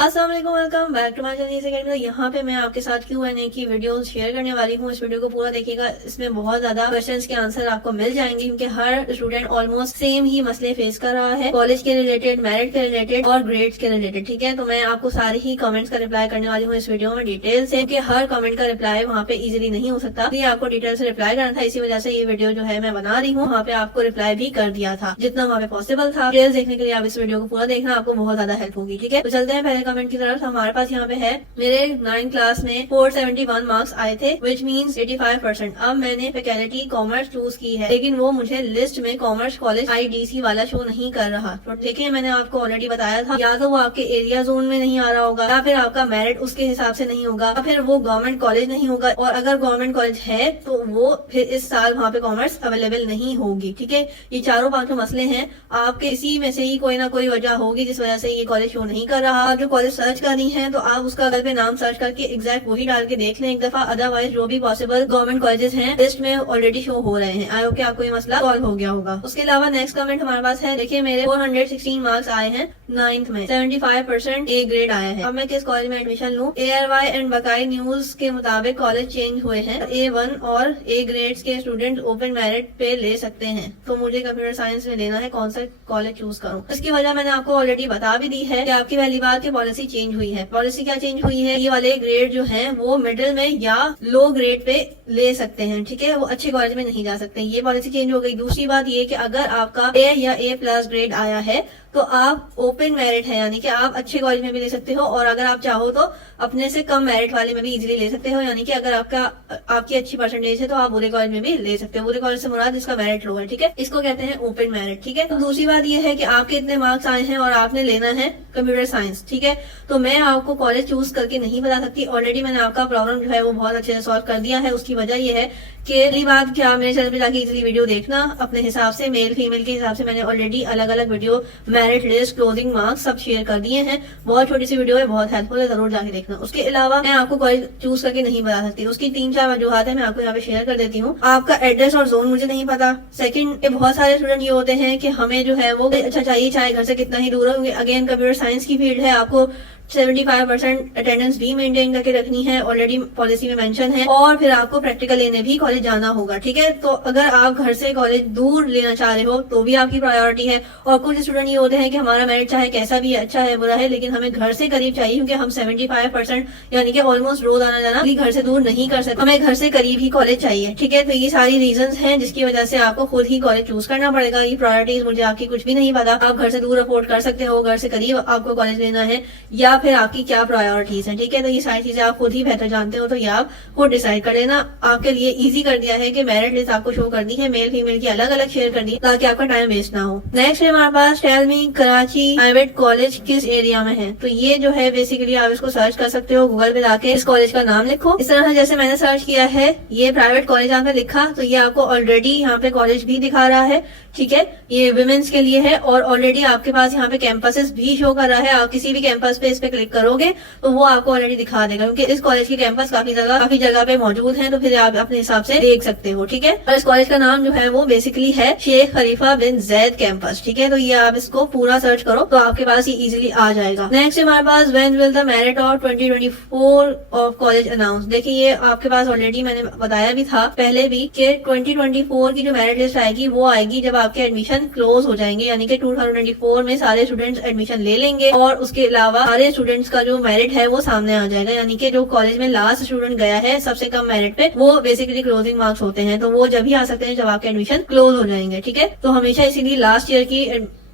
अस्सलाम वालेकुम, welcome back to my channel. यहाँ पे मैं आपके साथ Q&A की वीडियोस शेयर करने वाली हूँ। इस वीडियो को पूरा देखिएगा, इसमें बहुत ज्यादा क्वेश्चंस के आंसर आपको मिल जाएंगे क्योंकि हर स्टूडेंट ऑलमोस्ट सेम ही मसले फेस कर रहा है, कॉलेज के रिलेटेड, मेरिट के रिलेटेड और ग्रेड्स के रिलेटेड। ठीक है, तो मैं आपको सारे ही कमेंट्स का रिप्लाई करने वाली हूँ इस वीडियो में डिटेल से, क्योंकि हर कमेंट का रिप्लाई वहाँ पे इजिली नहीं हो सकता, इसलिए आपको डिटेल से रिप्लाई करना था। इसी वजह से ये वीडियो जो है मैं बना रही हूँ। वहाँ पे आपको रिप्लाई भी कर दिया था जितना वहाँ पे पॉसिबल था। डिटेल्स देखने के लिए आप इस वीडियो को पूरा देखना, आपको बहुत ज्यादा हेल्प होगी। ठीक है, तो चलते हैं पहले कमेंट की तरफ। हमारे पास यहाँ पे है, मेरे 9th क्लास में 471 मार्क्स आए थे, विच मीन्स 85%। अब मैंने फैकल्टी कॉमर्स चूज की है, लेकिन वो मुझे लिस्ट में कॉमर्स कॉलेज IDC वाला शो नहीं कर रहा। तो देखिए, मैंने आपको ऑलरेडी बताया था, या तो वो आपके एरिया जोन में नहीं आ रहा होगा, या फिर आपका मेरिट उसके हिसाब से नहीं होगा, या फिर वो गवर्नमेंट कॉलेज नहीं होगा, और अगर गवर्नमेंट कॉलेज है तो वो फिर इस साल वहाँ पे कॉमर्स अवेलेबल नहीं होगी। ठीक है, ये चारों पांचों मसले हैं, आपके इसी में से ही कोई ना कोई वजह होगी जिस वजह से ये कॉलेज शो नहीं कर रहा। जो कॉलेज सर्च करनी है तो आप उसका घर पे नाम सर्च करके एग्जैक्ट वही डाल के देख लें एक दफा। अदरवाइज जो भी पॉसिबल गवर्नमेंट कॉलेजेस हैं लिस्ट में ऑलरेडी शो हो रहे हैं। आई होप कि आपको ये मसला सॉल्व हो गया होगा। उसके अलावा नेक्स्ट कमेंट हमारे पास है, देखिए मेरे 416 मार्क्स आए हैं 9th में, 75% A ग्रेड आया है। अब मैं किस कॉलेज में एडमिशन लूँ? ARY एंड बकाई न्यूज के मुताबिक कॉलेज चेंज हुए हैं। A1 और A ग्रेड्स के स्टूडेंट ओपन मेरिट पे ले सकते हैं, तो मुझे कंप्यूटर साइंस में लेना है, कौन सा कॉलेज चूज करूँ? इसकी वजह मैंने आपको ऑलरेडी बता भी दी है कि आपकी पहली बात की पॉलिसी चेंज हुई है। पॉलिसी क्या चेंज हुई है? ये वाले ग्रेड जो हैं वो मिडिल में या लो ग्रेड पे ले सकते हैं। ठीक है, वो अच्छे कॉलेज में नहीं जा सकते, ये पॉलिसी चेंज हो गई। दूसरी बात ये कि अगर आपका A या A+ ग्रेड आया है तो आप ओपन मेरिट है, यानी कि आप अच्छे कॉलेज में भी ले सकते हो, और अगर आप चाहो तो अपने से कम मेरिट वाले में भी इजीली ले सकते हो। यानी कि अगर आपकी अच्छी परसेंटेज है तो आप बुरे कॉलेज में भी ले सकते हो। बुरे कॉलेज से मुराद जिसका मेरिट लो है। ठीक है, इसको कहते हैं ओपन मेरिट। ठीक है, तो दूसरी बात ये है कि आपके इतने मार्क्स आए हैं और आपने लेना है कंप्यूटर साइंस। ठीक है, तो मैं आपको कॉलेज चूज करके नहीं बता सकती। ऑलरेडी मैंने आपका प्रॉब्लम जो है वो बहुत अच्छे से सॉल्व कर दिया है। उसकी वजह ये है कि पहली बात क्या, मेरे चैनल पे जाके इजीली वीडियो देखना अपने हिसाब से, मेल फीमेल के हिसाब से मैंने ऑलरेडी अलग अलग video, merit list, closing marks सब शेयर कर दिए हैं। बहुत छोटी सी वीडियो है, बहुत हेल्पफुल है, जरूर जाके देखना। उसके अलावा मैं आपको कॉलेज चूज करके नहीं बता सकती, उसकी 3-4 वजूहत है, मैं आपको यहाँ पे शेयर कर देती हूँ। आपका एड्रेस और जोन मुझे नहीं पता। सेकंड, बहुत सारे स्टूडेंट ये होते हैं कि हमें जो है वो अच्छा चाहिए, चाहे घर से कितना ही दूर हो। अगेन कंप्यूटर साइंस की फील्ड है, आपको 75% अटेंडेंस भी मेंटेन करके रखनी है, ऑलरेडी पॉलिसी में मेंशन है, और फिर आपको प्रैक्टिकल लेने भी कॉलेज जाना होगा। ठीक है, तो अगर आप घर से कॉलेज दूर लेना चाह रहे हो तो भी आपकी प्रायोरिटी है। और कुछ स्टूडेंट ये होते हैं कि हमारा मेरिट चाहे कैसा भी अच्छा है, बुरा है, लेकिन हमें घर से करीब चाहिए, क्योंकि हम 75% यानी कि ऑलमोस्ट रोज आना जाना घर से दूर नहीं कर सकते, हमें घर से करीब ही कॉलेज चाहिए। ठीक है, तो ये सारी रीजन है जिसकी वजह से आपको खुद ही कॉलेज चूज करना पड़ेगा। ये प्रायोरिटीज मुझे आपकी कुछ भी नहीं पता, आप घर से दूर अफोर्ड कर सकते हो, घर से करीब आपको कॉलेज लेना है, या फिर आपकी क्या प्रायोरिटीज हैं। ठीक है, तो ये सारी चीजें आप खुद ही बेहतर जानते हो, तो ये आप खुद डिसाइड कर लेना। आपके लिए इजी कर दिया है कि मेरिट लिस्ट आपको शो कर दी है, मेल फीमेल की अलग अलग शेयर कर दी, ताकि आपका टाइम वेस्ट ना हो। नेक्स्ट है हमारे पास, tell me Karachi private college किस एरिया में है? तो ये जो है बेसिकली आप इसको सर्च कर सकते हो गूगल पे जाके, इस कॉलेज का नाम लिखो। इस तरह जैसे मैंने सर्च किया है, ये प्राइवेट कॉलेज आपने लिखा तो ये आपको ऑलरेडी यहाँ पे कॉलेज भी दिखा रहा है। ठीक है, ये वुमेन्स के लिए है, और ऑलरेडी आपके पास यहाँ पे कैंपसेस भी शो कर रहा है। आप किसी भी कैंपस पे इस पे क्लिक करोगे तो वो आपको ऑलरेडी दिखा देगा, क्योंकि इस कॉलेज के कैंपस काफी जगह पे मौजूद हैं, तो फिर आप अपने हिसाब से देख सकते हो। ठीक है, और इस कॉलेज का नाम जो है वो बेसिकली है शेख खलीफा बिन जैद कैंपस। ठीक है, तो ये आप इसको पूरा सर्च करो तो आपके पास ये इजीली आ जाएगा। नेक्स्ट हमारे पास, when will the merit of 2024 of college announce? देखिए, ये आपके पास ऑलरेडी मैंने बताया भी था पहले भी कि 2024 की जो मेरिट लिस्ट आएगी वो आएगी जब आपके एडमिशन क्लोज हो जाएंगे, यानी कि 2024 में सारे स्टूडेंट्स एडमिशन ले लेंगे, और उसके अलावा सारे स्टूडेंट्स का जो मेरिट है वो सामने आ जाएगा। यानी कि जो कॉलेज में लास्ट स्टूडेंट गया है सबसे कम मेरिट पे, वो बेसिकली क्लोजिंग मार्क्स होते हैं, तो वो जब ही आ सकते हैं जब आपके एडमिशन क्लोज हो जाएंगे। ठीक है, तो हमेशा इसीलिए लास्ट ईयर की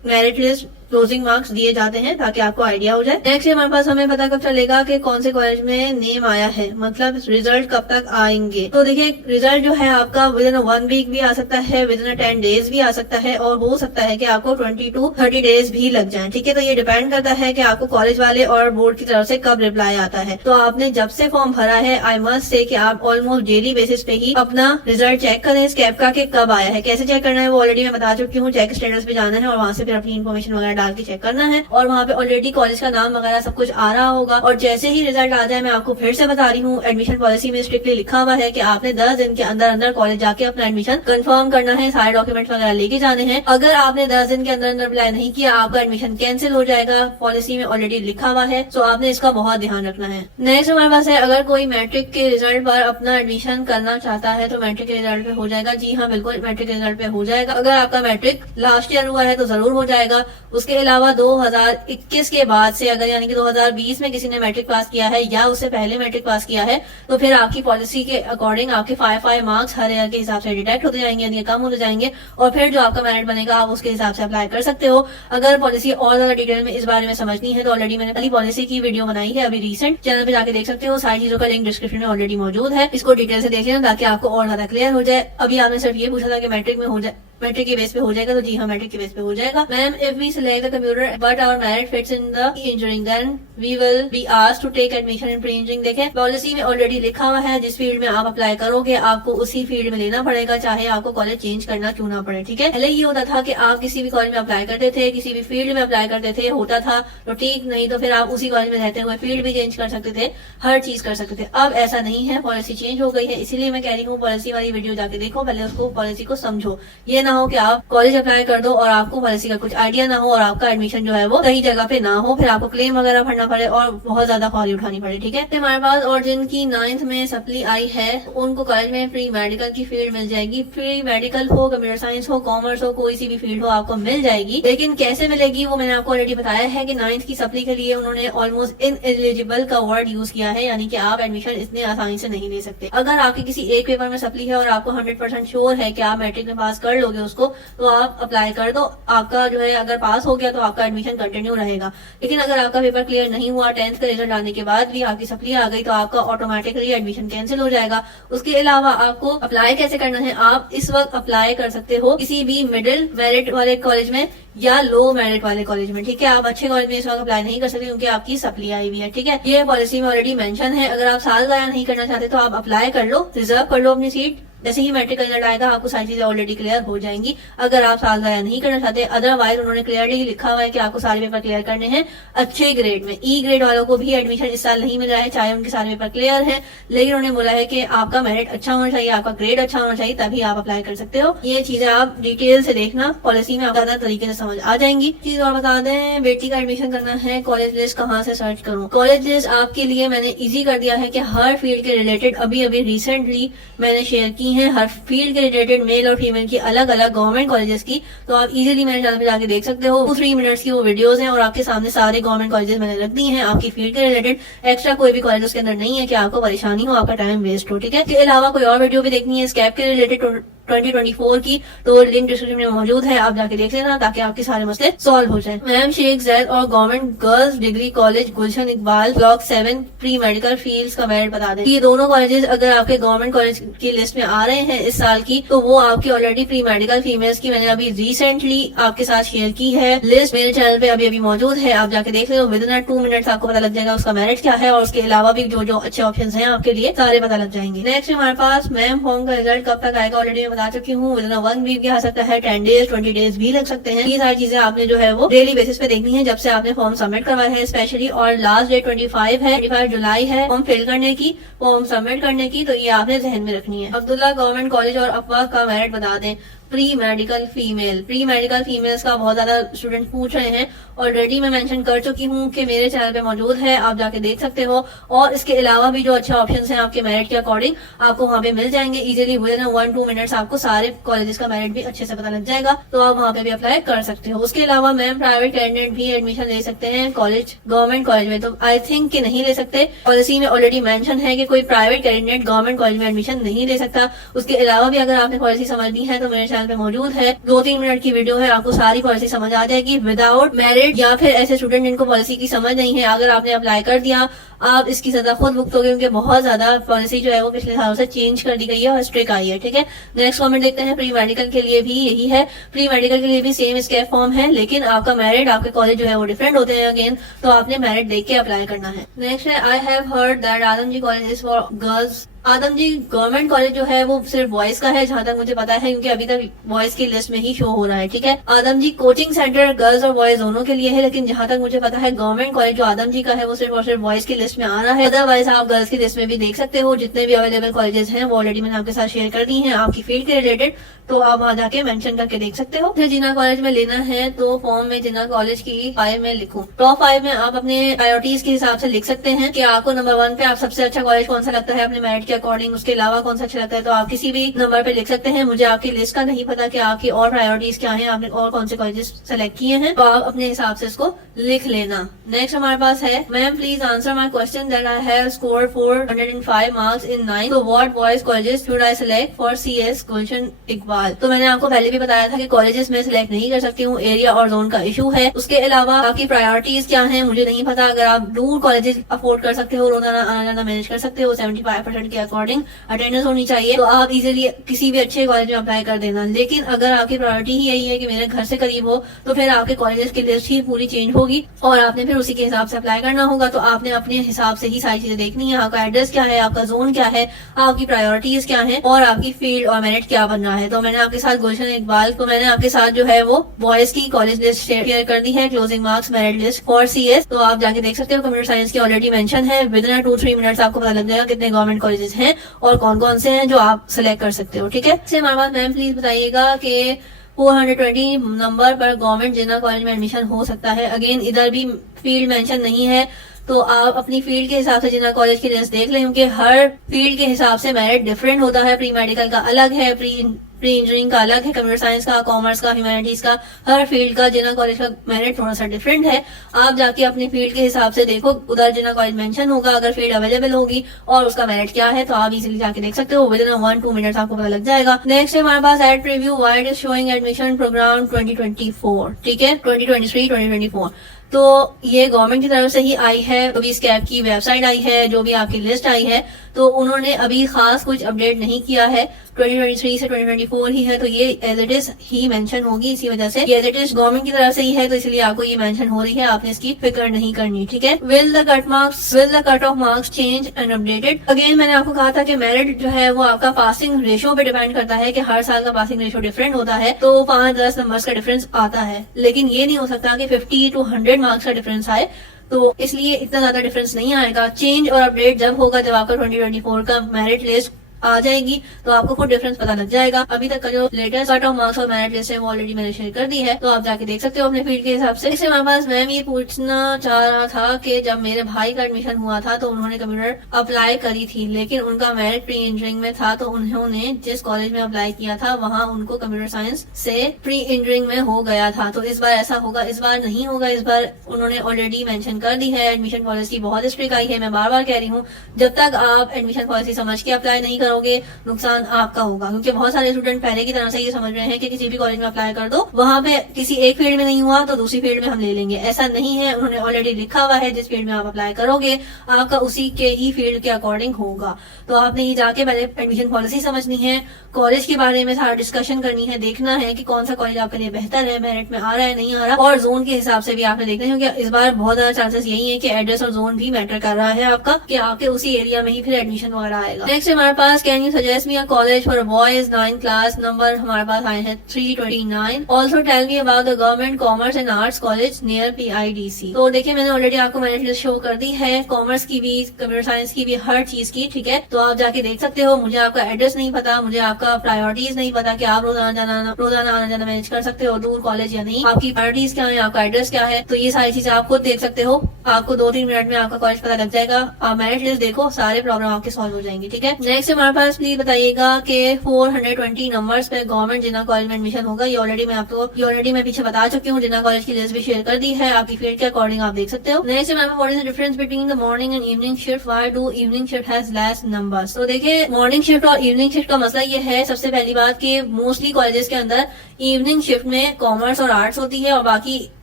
मेरिट लिस्ट क्लोजिंग मार्क्स दिए जाते हैं ताकि आपको आइडिया हो जाए। नेक्स्ट हमारे पास, हमें पता कब चलेगा कि कौन से कॉलेज में नेम आया है, मतलब रिजल्ट कब तक आएंगे? तो देखिए, रिजल्ट जो है आपका विद इन 1 वीक भी आ सकता है, विद इन 10 डेज भी आ सकता है, और हो सकता है कि आपको 20 to 30 डेज भी लग जाए। ठीक है, तो ये डिपेंड करता है कि आपको कॉलेज वाले और बोर्ड की तरफ से कब रिप्लाई आता है। तो आपने जब से फॉर्म भरा है, आई मस्ट से कि आप ऑलमोस्ट डेली बेसिस पे ही अपना रिजल्ट चेक करें, स्कैप का के कब आया है। कैसे चेक करना है वो ऑलरेडी मैं बता चुकी हूँ। चेक स्टेटस पे जाना है और वहां से फिर अपनी इन्फॉर्मेशन वगैरह डाल के चेक करना है और वहाँ पे ऑलरेडी कॉलेज का नाम वगैरह सब कुछ आ रहा होगा। और जैसे ही रिजल्ट आ जाए, मैं आपको फिर से बता रही हूँ, एडमिशन पॉलिसी में स्ट्रिक्टली लिखा हुआ है कि आपने 10 दिन के अंदर अंदर कॉलेज जाके अपना एडमिशन कंफर्म करना है, सारे डॉक्यूमेंट्स वगैरह लेके जाने हैं। अगर आपने 10 दिन के अंदर अंदर अप्लाई नहीं किया, आपका एडमिशन कैंसिल हो जाएगा, पॉलिसी में ऑलरेडी लिखा हुआ है। तो आपने इसका बहुत ध्यान रखना है। नेक्स्ट हमारे पास है, अगर कोई मैट्रिक के रिजल्ट पर अपना एडमिशन करना चाहता है तो मैट्रिक के रिजल्ट पे हो जाएगा। जी हाँ, बिल्कुल मैट्रिक के रिजल्ट पे हो जाएगा। अगर आपका मैट्रिक लास्ट ईयर हुआ है तो जरूर हो जाएगा। उसके अलावा 2021 के बाद से, अगर यानी कि 2020 में किसी ने मैट्रिक पास किया है या उससे पहले मैट्रिक पास किया है, तो फिर आपकी पॉलिसी के अकॉर्डिंग आपके 5 मार्क्स हर ईयर के हिसाब से डिडक्ट होते जाएंगे, यानी कम होते जाएंगे, और फिर जो आपका मेरिट बनेगा आप उसके हिसाब से अप्लाई कर सकते हो। अगर पॉलिसी और ज्यादा डिटेल में इस बारे में समझनी है तो ऑलरेडी मैंने पहली पॉलिसी की वीडियो बनाई है अभी रिसेंट, चैनल पे जाके देख सकते हो। सारी चीजों का लिंक डिस्क्रिप्शन में ऑलरेडी मौजूद है, इसको डिटेल से देख लेना ताकि आपको और ज्यादा क्लियर हो जाए। अभी आपने सिर्फ ये पूछा था कि मैट्रिक में हो जाए, मैट्रिक के बेस पे हो जाएगा, तो जी हाँ, मैट्रिक के बेस पे हो जाएगा। Ma'am, if we select the computer but our merit fits in the engineering then we will be asked to take admission in pre engineering. देखें, पॉलिसी में ऑलरेडी लिखा हुआ है जिस फील्ड में आप अप्लाई करोगे आपको उसी फील्ड में लेना पड़ेगा, चाहे आपको कॉलेज चेंज करना क्यों ना पड़े। ठीक है, पहले ये होता था कि आप किसी भी कॉलेज में अप्लाई करते थे, किसी भी फील्ड में अप्लाई करते थे, होता था तो ठीक, नहीं तो फिर आप उसी कॉलेज में रहते हुए फील्ड भी चेंज कर सकते थे, हर चीज कर सकते थे। अब ऐसा नहीं है, पॉलिसी चेंज हो गई है, इसीलिए मैं कह रही हूँ पॉलिसी वाली वीडियो जाके देखो, पहले उसको पॉलिसी को समझो। ये ना हो कि आप कॉलेज अप्लाई कर दो और आपको पॉलिसी का कुछ आइडिया ना हो और आपका एडमिशन जो है वो सही जगह पे ना हो, फिर आपको क्लेम वगैरह भरना पड़े और बहुत ज्यादा कॉल उठानी पड़े। ठीक है, तो हमारे पास और जिनकी 9th में सप्ली आई है उनको कॉलेज में प्री मेडिकल की फील्ड मिल जाएगी। प्री मेडिकल हो, कंप्यूटर साइंस हो, कॉमर्स हो, कोई सी भी फील्ड हो आपको मिल जाएगी। लेकिन कैसे मिलेगी वो मैंने आपको ऑलरेडी बताया है कि 9th की सप्ली के लिए उन्होंने ऑलमोस्ट इनएलिजिबल का वर्ड यूज किया है, यानी कि आप एडमिशन इतने आसानी से नहीं ले सकते। अगर आपके किसी एक पेपर में सप्ली है और आपको 100% श्योर है कि आप मैट्रिक में पास कर लोगे उसको, तो आप अप्लाई कर दो। आपका जो है अगर पास हो गया तो आपका एडमिशन कंटिन्यू रहेगा। लेकिन अगर आपका पेपर क्लियर नहीं हुआ, 10th का रिजल्ट आने के बाद भी आपकी सप्ली आ गई, तो आपका ऑटोमेटिकली एडमिशन कैंसिल हो जाएगा। उसके अलावा आपको अप्लाई कैसे करना है, आप इस वक्त अप्लाई कर सकते हो किसी भी मिडिल मेरिट वाले कॉलेज में या लो मेरिट वाले कॉलेज में। ठीक है, आप अच्छे कॉलेज में इस वक्त अप्लाई नहीं कर सकते क्योंकि आपकी सप्ली आई हुई है। ठीक है, ये पॉलिसी में ऑलरेडी मेंशन है। अगर आप साल जाया नहीं करना चाहते तो आप अप्लाई कर लो, रिजर्व कर लो अपनी सीट। जैसे ही मैट्रिक का रिजल्ट आएगा आपको सारी चीजें ऑलरेडी क्लियर हो जाएंगी, अगर आप साल जाया नहीं करना चाहते। अदरवाइज उन्होंने क्लियरली लिखा हुआ है कि आपको सारे पेपर क्लियर करने हैं अच्छे ग्रेड में। ई ग्रेड वालों को भी एडमिशन इस साल नहीं मिल रहा है, चाहे उनके सारे पेपर क्लियर है, लेकिन उन्होंने बोला है कि आपका मेरिट अच्छा होना चाहिए, आपका ग्रेड अच्छा होना चाहिए, तभी आप अप्लाई कर सकते हो। ये चीजें आप डिटेल से देखना, पॉलिसी में ज्यादा तरीके से समझ आ जाएंगी। चीज और बता दें, बेटी का एडमिशन करना है, कॉलेज लिस्ट कहाँ से सर्च करूँ? कॉलेज लिस्ट आपके लिए मैंने इजी कर दिया है कि हर फील्ड के रिलेटेड अभी अभी रिसेंटली मैंने शेयर की है, हर फील्ड के रिलेटेड मेल और फीमेल की अलग अलग गवर्नमेंट कॉलेजेस की, तो आप इजीली मेरे चैनल पे जाके देख सकते हो। 2-3 मिनट्स की वो वीडियोस हैं और आपके सामने सारे गवर्नमेंट कॉलेजेस मैंने रख दी हैं आपकी फील्ड के रिलेटेड। एक्स्ट्रा कोई भी कॉलेज उसके अंदर नहीं है कि आपको परेशानी हो, आपका टाइम वेस्ट हो। ठीक है, इसके अलावा कोई और वीडियो भी देखनी है स्कैप के रिलेटेड 2024 की, तो लिंक डिस्क्रिप्शन में मौजूद है, आप जाके देख लेना ताकि आपके सारे मसले सॉल्व हो जाए। मैम शेख जैद और government girls degree college Gulshan Iqbal block 7 pre medical fields का मेरिट बता दें। ये दोनों कॉलेजेस अगर आपके गवर्नमेंट कॉलेज की लिस्ट में आ रहे हैं इस साल की, तो वो आपकी ऑलरेडी प्री मेडिकल फीमेल्स की मैंने अभी रिसेंटली आपके साथ शेयर की है। लिस्ट मेरे चैनल पे अभी अभी मौजूद है, आप जाके देख लो। विद इन 2 मिनट्स आपको पता लग जाएगा उसका मेरिट क्या है और उसके अलावा भी जो जो अच्छे ऑप्शन है आपके लिए सारे पता लग जाएंगे। नेक्स्ट हमारे पास मैम फॉर्म का रिजल्ट कब तक आएगा, ऑलरेडी मैं बता चुकी हूँ। 1 वीक भी आ सकता है, 10 डेज 20 डेज भी लग सकते हैं। ये सारी चीजें आपने जो है वो डेली बेसिस पे देखनी है जब से आपने फॉर्म सबमिट करवाया है स्पेशली। और लास्ट डेट 25 जुलाई है फॉर्म फिल करने की, फॉर्म सबमिट करने की, तो ये आपने जहन में रखनी है। अब्दुल्ला गवर्नमेंट कॉलेज और अफवाह का मेरिट बता दें। Pre medical female, pre medical females का बहुत ज्यादा स्टूडेंट पूछ रहे हैं, ऑलरेडी मैं मेंशन कर चुकी हूँ कि मेरे चैनल पे मौजूद है, आप जाके देख सकते हो। और इसके अलावा भी जो अच्छे ऑप्शंस हैं आपके मेरिट के अकॉर्डिंग आपको वहाँ पे मिल जाएंगे इजीली। विद इन 1-2 मिनट्स आपको सारे कॉलेजेस का मेरिट भी अच्छे से पता लग जाएगा, तो आप वहाँ पे भी अप्लाई कर सकते हो। उसके अलावा मैम प्राइवेट कैंडिडेट भी एडमिशन ले सकते हैं कॉलेज गवर्नमेंट कॉलेज में, तो आई थिंक कि नहीं ले सकते। पॉलिसी में ऑलरेडी मेंशन है कि कोई प्राइवेट कैंडिडेट गवर्नमेंट कॉलेज में एडमिशन नहीं ले सकता। उसके अलावा भी अगर आपने पॉलिसी समझनी है तो मेरे चैनल पे मौजूद है, 2-3 मिनट की वीडियो है, आपको सारी पॉलिसी समझ आ जाएगी विदाउट मेरिट। या फिर ऐसे स्टूडेंट जिनको पॉलिसी की समझ नहीं है, अगर आपने अप्लाई कर दिया आप इसकी सजा खुद भुगतोगे क्योंकि बहुत ज्यादा पॉलिसी जो है वो पिछले सालों से चेंज कर दी गई है और स्ट्रिक्ट आई है। ठीक है, नेक्स्ट कमेंट देखते हैं। प्री मेडिकल के लिए भी यही है, प्री मेडिकल के लिए भी सेम स्कैप फॉर्म है, लेकिन आपका मेरिट आपके कॉलेज जो है वो डिफरेंट होते हैं अगेन, तो आपने मेरिट देख के अप्लाई करना है। नेक्स्ट है I have heard that Adamjee college is for girls Adamjee government college जो है वो सिर्फ बॉयज का है जहां तक मुझे पता है, क्योंकि अभी तक बॉयज की लिस्ट में ही शो हो रहा है। ठीक है, आदम जी कोचिंग सेंटर गर्ल्स और बॉयज दोनों के लिए है, लेकिन जहां तक मुझे पता है गवर्नमेंट कॉलेज जो आदम जी का है वो सिर्फ और सिर्फ बॉयज की लिस्ट में आ रहा है। अदरवाइज आप गर्ल्स की लिस्ट में भी देख सकते हो। जितने भी अवेलेबल कॉलेजेस हैं वो ऑलरेडी मैंने आपके साथ शेयर कर दी है आपकी फील्ड के रिलेटेड, तो आप वहां जाके मेंशन करके देख सकते हो। फिर जिन्ना कॉलेज में लेना है तो फॉर्म में जिन्ना कॉलेज की 5 में लिखूं। टॉप 5 में आप अपने प्रायोरिटीज के हिसाब से लिख सकते हैं कि आपको नंबर 1 पे आप सबसे अच्छा कॉलेज कौन सा लगता है अपने मेरिट के अकॉर्डिंग, उसके अलावा कौन सा अच्छा लगता है, तो आप किसी भी नंबर पे लिख सकते हैं। मुझे आपकी लिस्ट का नहीं पता कि आपकी और प्रायोरिटीज क्या है, आपने और कौन से कॉलेजेस सेलेक्ट किए हैं, तो आप अपने हिसाब से इसको लिख लेना। नेक्स्ट हमारे पास है, ma'am please answer my question that I have scored 405 marks in 9, तो what boys colleges should I select for CS question Iqbal. तो मैंने आपको पहले भी बताया था कि कॉलेजेस में सिलेक्ट नहीं कर सकती हूँ, एरिया और जोन का इशू है। उसके अलावा आपकी प्रायोरिटीज क्या है मुझे नहीं पता। अगर आप दूर कॉलेजेस अफोर्ड कर सकते हो, रोजाना आना जाना मैनेज कर सकते हो, 75% के अकॉर्डिंग अटेंडेंस होनी चाहिए, तो आप इजीली किसी भी अच्छे कॉलेज में अप्लाई कर देना। लेकिन अगर आपकी प्रायोरिटी ही यही है कि मेरे घर से करीब हो, तो फिर आपके कॉलेजेस की लिस्ट ही पूरी चेंज होगी और आपने फिर उसी के हिसाब से अप्लाई करना होगा। तो आपने अपने हिसाब से ही सारी चीजें देखनी है, आपका एड्रेस क्या है, आपका जोन क्या है, आपकी प्रायोरिटीज क्या है और आपकी फील्ड और मेरिट क्या बनना है। तो मैंने आपके साथ गुलशन इकबाल को मैंने आपके साथ जो है वो बॉयज की कॉलेज लिस्ट शेयर कर दी है, closing marks merit list for CS, तो आप जाके देख सकते हो। कंप्यूटर साइंस की ऑलरेडी मेंशन है, विद इन 2-3 मिनट्स आपको पता लग जाएगा कितने गवर्नमेंट कॉलेजेस हैं और कौन कौन से हैं जो आप सिलेक्ट कर सकते हो। ठीक है, इससे हमारे पास मैम प्लीज बताइएगा कि 420 नंबर पर गवर्नमेंट जिन्ना कॉलेज में एडमिशन हो सकता है। अगेन इधर भी फील्ड मेंशन नहीं है, तो आप अपनी फील्ड के हिसाब से जिन्ना कॉलेज की लिस्ट देख लें, क्योंकि हर फील्ड के हिसाब से मेरिट डिफरेंट होता है। प्री मेडिकल का अलग है, प्री इंजीनियरिंग का अलग है, कंप्यूटर साइंस का, कॉमर्स का, ह्यूमैनिटीज का, हर फील्ड का जिन्ना कॉलेज का मेरिट थोड़ा सा डिफरेंट है। आप जाके अपनी फील्ड के हिसाब से देखो, उधर जिन्ना कॉलेज मेंशन होगा अगर फील्ड अवेलेबल होगी और उसका मेरिट क्या है, तो आप इजीली जाके देख सकते हो। विद इन 1-2 मिनट्स आपको पता लग जाएगा। नेक्स्ट है हमारे पास ad preview wide is showing admission programme 2024। ठीक है, 2023-2024 तो ये गवर्नमेंट की तरफ से ही आई है। अभी स्कैब की वेबसाइट आई है, जो भी आपकी लिस्ट आई है, तो उन्होंने अभी खास कुछ अपडेट नहीं किया है। 2023 से 2024 ही है, तो ये एज इट इज ही मेंशन होगी। इसी वजह से एज इट इज गवर्नमेंट की तरफ से ही है, तो इसलिए आपको ये मेंशन हो रही है, आपने इसकी फिक्र नहीं करनी। ठीक है, will the cut off marks change and updated. Again मैंने आपको कहा था कि मेरिट जो है वो आपका पासिंग रेशियो पे डिपेंड करता है कि हर साल का पासिंग रेशियो डिफरेंट होता है, तो 5-10 नंबर्स का डिफरेंस आता है। लेकिन ये नहीं हो सकता कि 50 to 100 मार्क्स का डिफरेंस आए, तो इसलिए इतना ज्यादा डिफरेंस नहीं आएगा। चेंज और अपडेट जब होगा, जब आपका 2024 का मेरिट लिस्ट आ जाएगी, तो आपको खुद डिफरेंस पता लग जाएगा। अभी तक का जो लेटेस्ट कट ऑफ मार्क्स और मेरिट लिस्ट है वो ऑलरेडी मैंने शेयर कर दी है, तो आप जाके देख सकते हो अपने फील्ड के हिसाब से। इससे हमारे पास मैम ये पूछना चाह रहा था कि जब मेरे भाई का एडमिशन हुआ था तो उन्होंने कंप्यूटर अप्लाई करी थी, लेकिन उनका मेरिट प्री इंजीनियरिंग में था, तो उन्होंने जिस कॉलेज में अप्लाई किया था वहाँ उनको कंप्यूटर साइंस से प्री इंजीनियरिंग में हो गया था। तो इस बार ऐसा होगा? इस बार नहीं होगा। इस बार उन्होंने ऑलरेडी मेंशन कर दी है, एडमिशन पॉलिसी बहुत स्ट्रिक्ट आई है। मैं बार बार कह रही हूँ, जब तक आप एडमिशन पॉलिसी समझ के अप्लाई नहीं करोगे नुकसान आपका होगा, क्योंकि बहुत सारे स्टूडेंट पहले की तरह से ये समझ रहे हैं कि किसी भी कॉलेज में अप्लाई कर दो, वहां पे किसी एक फील्ड में नहीं हुआ तो दूसरी फील्ड में हम ले लेंगे। ऐसा नहीं है, उन्होंने ऑलरेडी लिखा हुआ है जिस फील्ड में आप अप्लाई करोगे आपका उसी के ही फील्ड के अकॉर्डिंग होगा। तो आपने ये जाके पहले एडमिशन पॉलिसी समझनी है, कॉलेज के बारे में सारा डिस्कशन करनी है, देखना है कि कौन सा कॉलेज आपके लिए बेहतर है, मेरिट में आ रहा है नहीं आ रहा, और जोन के हिसाब से भी आपने देखना है, क्योंकि इस बार बहुत ज्यादा चांसेस यही है कि एड्रेस और जोन भी मैटर कर रहा है आपका, कि आपके उसी एरिया में ही फिर एडमिशन वगैरह आएगा। नेक्स्ट हमारे पास, can you suggest me a college for boys 9th class, number हमारे पास आए हैं 329। Also tell me about the government commerce and arts college near PIDC। तो देखिए मैंने ऑलरेडी आपको मेरिट लिस्ट शो कर दी है, कॉमर्स की भी, कंप्यूटर साइंस की भी, हर चीज की। ठीक है, तो आप जाके देख सकते हो। मुझे आपका एड्रेस नहीं पता, मुझे आपका प्रायोरिटीज नहीं पता कि आप रोजाना आना जाना मैनेज कर सकते हो दूर कॉलेज या नहीं, आपकी प्रायोरिटीज क्या है, आपका एड्रेस क्या है, तो ये सारी चीजें आप खुद देख सकते हो। आपको 2-3 मिनट में आपका कॉलेज पता लग जाएगा। आप मेरिट लिस्ट देखो, सारे प्रॉब्लम आपके सॉल्व हो जाएंगे। ठीक है, नेक्स्ट हमारे पास प्लीज बताइएगा कि 420 नंबर्स पे गवर्नमेंट जिन्ना कॉलेज में एडमिशन होगा। ये ऑलरेडी मैं पीछे बता चुकी हूँ, जिन्ना कॉलेज की लिस्ट भी शेयर कर दी है, आपकी फील्ड के अकॉर्डिंग आप देख सकते हो। Next ma'am, what is the difference between the morning and evening shift, why do evening shift has less numbers. तो देखिए, मॉर्निंग शिफ्ट और इवनिंग शिफ्ट का मसला ये है, सबसे पहली बात कि मोस्टली कॉलेजेस के अंदर इवनिंग शिफ्ट में कॉमर्स और आर्ट्स होती है, और बाकी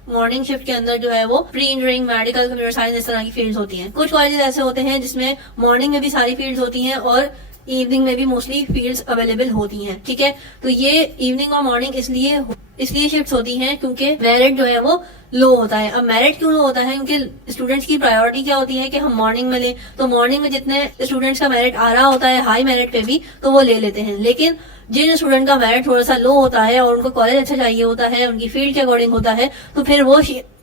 मॉर्निंग शिफ्ट के अंदर जो है वो pre engineering, medical, computer science, इस तरह की फील्ड्स होती हैं। कुछ कॉलेजेस ऐसे होते हैं जिसमें मॉर्निंग में भी सारी फील्ड्स होती हैं और इवनिंग में भी मोस्टली फील्ड्स अवेलेबल होती हैं, ठीक है। तो ये इवनिंग और मॉर्निंग इसलिए शिफ्ट होती हैं क्योंकि मेरिट जो है वो लो होता है। अब मेरिट क्यों लो होता है? क्योंकि स्टूडेंट्स की प्रायोरिटी क्या होती है कि हम मॉर्निंग में लें, तो मॉर्निंग में जितने स्टूडेंट्स का मेरिट आ रहा होता है हाई मेरिट पे भी, तो वो ले लेते हैं। लेकिन जिन स्टूडेंट का मेरिट थोड़ा सा लो होता है और उनको कॉलेज अच्छा चाहिए होता है, उनकी फील्ड के अकॉर्डिंग होता है, तो फिर वो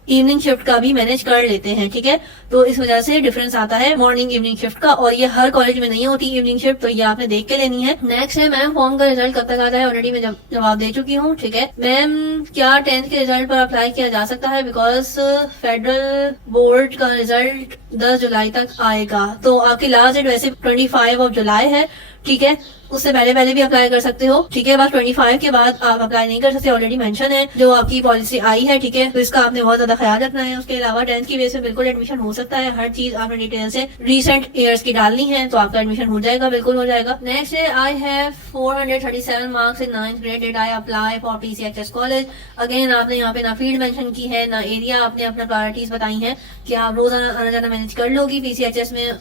इवनिंग शिफ्ट का भी मैनेज कर लेते हैं, ठीक है। तो इस वजह से डिफरेंस आता है मॉर्निंग इवनिंग शिफ्ट का, और ये हर कॉलेज में नहीं होती इवनिंग शिफ्ट, तो ये आपने देख के लेनी है। नेक्स्ट है मैम फॉर्म का रिजल्ट कब तक आता है? ऑलरेडी मैं जवाब दे चुकी हूँ, ठीक है। मैम क्या 10th के रिजल्ट पर अप्लाई किया जा सकता है? बिकॉज फेडरल बोर्ड का रिजल्ट 10 जुलाई तक आएगा, तो आपकी लास्ट डेट वैसे 25 जुलाई है, ठीक है। उससे पहले भी अप्लाई कर सकते हो, ठीक है। बस 25 के बाद आप अप्लाई नहीं कर सकते, ऑलरेडी मेंशन है जो आपकी पॉलिसी आई है, ठीक है। तो इसका आपने बहुत ज्यादा ख्याल रखना है। उसके अलावा 10th की बेस पे बिल्कुल एडमिशन हो सकता है, हर चीज आपने डिटेल से रिसेंट ईयर्स की डालनी है, तो आपका एडमिशन हो जाएगा, बिल्कुल हो जाएगा। नेक्स्ट है I have 437 marks in 9th grade, did I apply for PCHS college? Again आपने यहाँ पे ना फील्ड मेंशन की है ना एरिया, आपने अपना प्रायोरिटीज बताई है कि आप रोजाना आना जाना मैनेज कर लोगी PCHS में,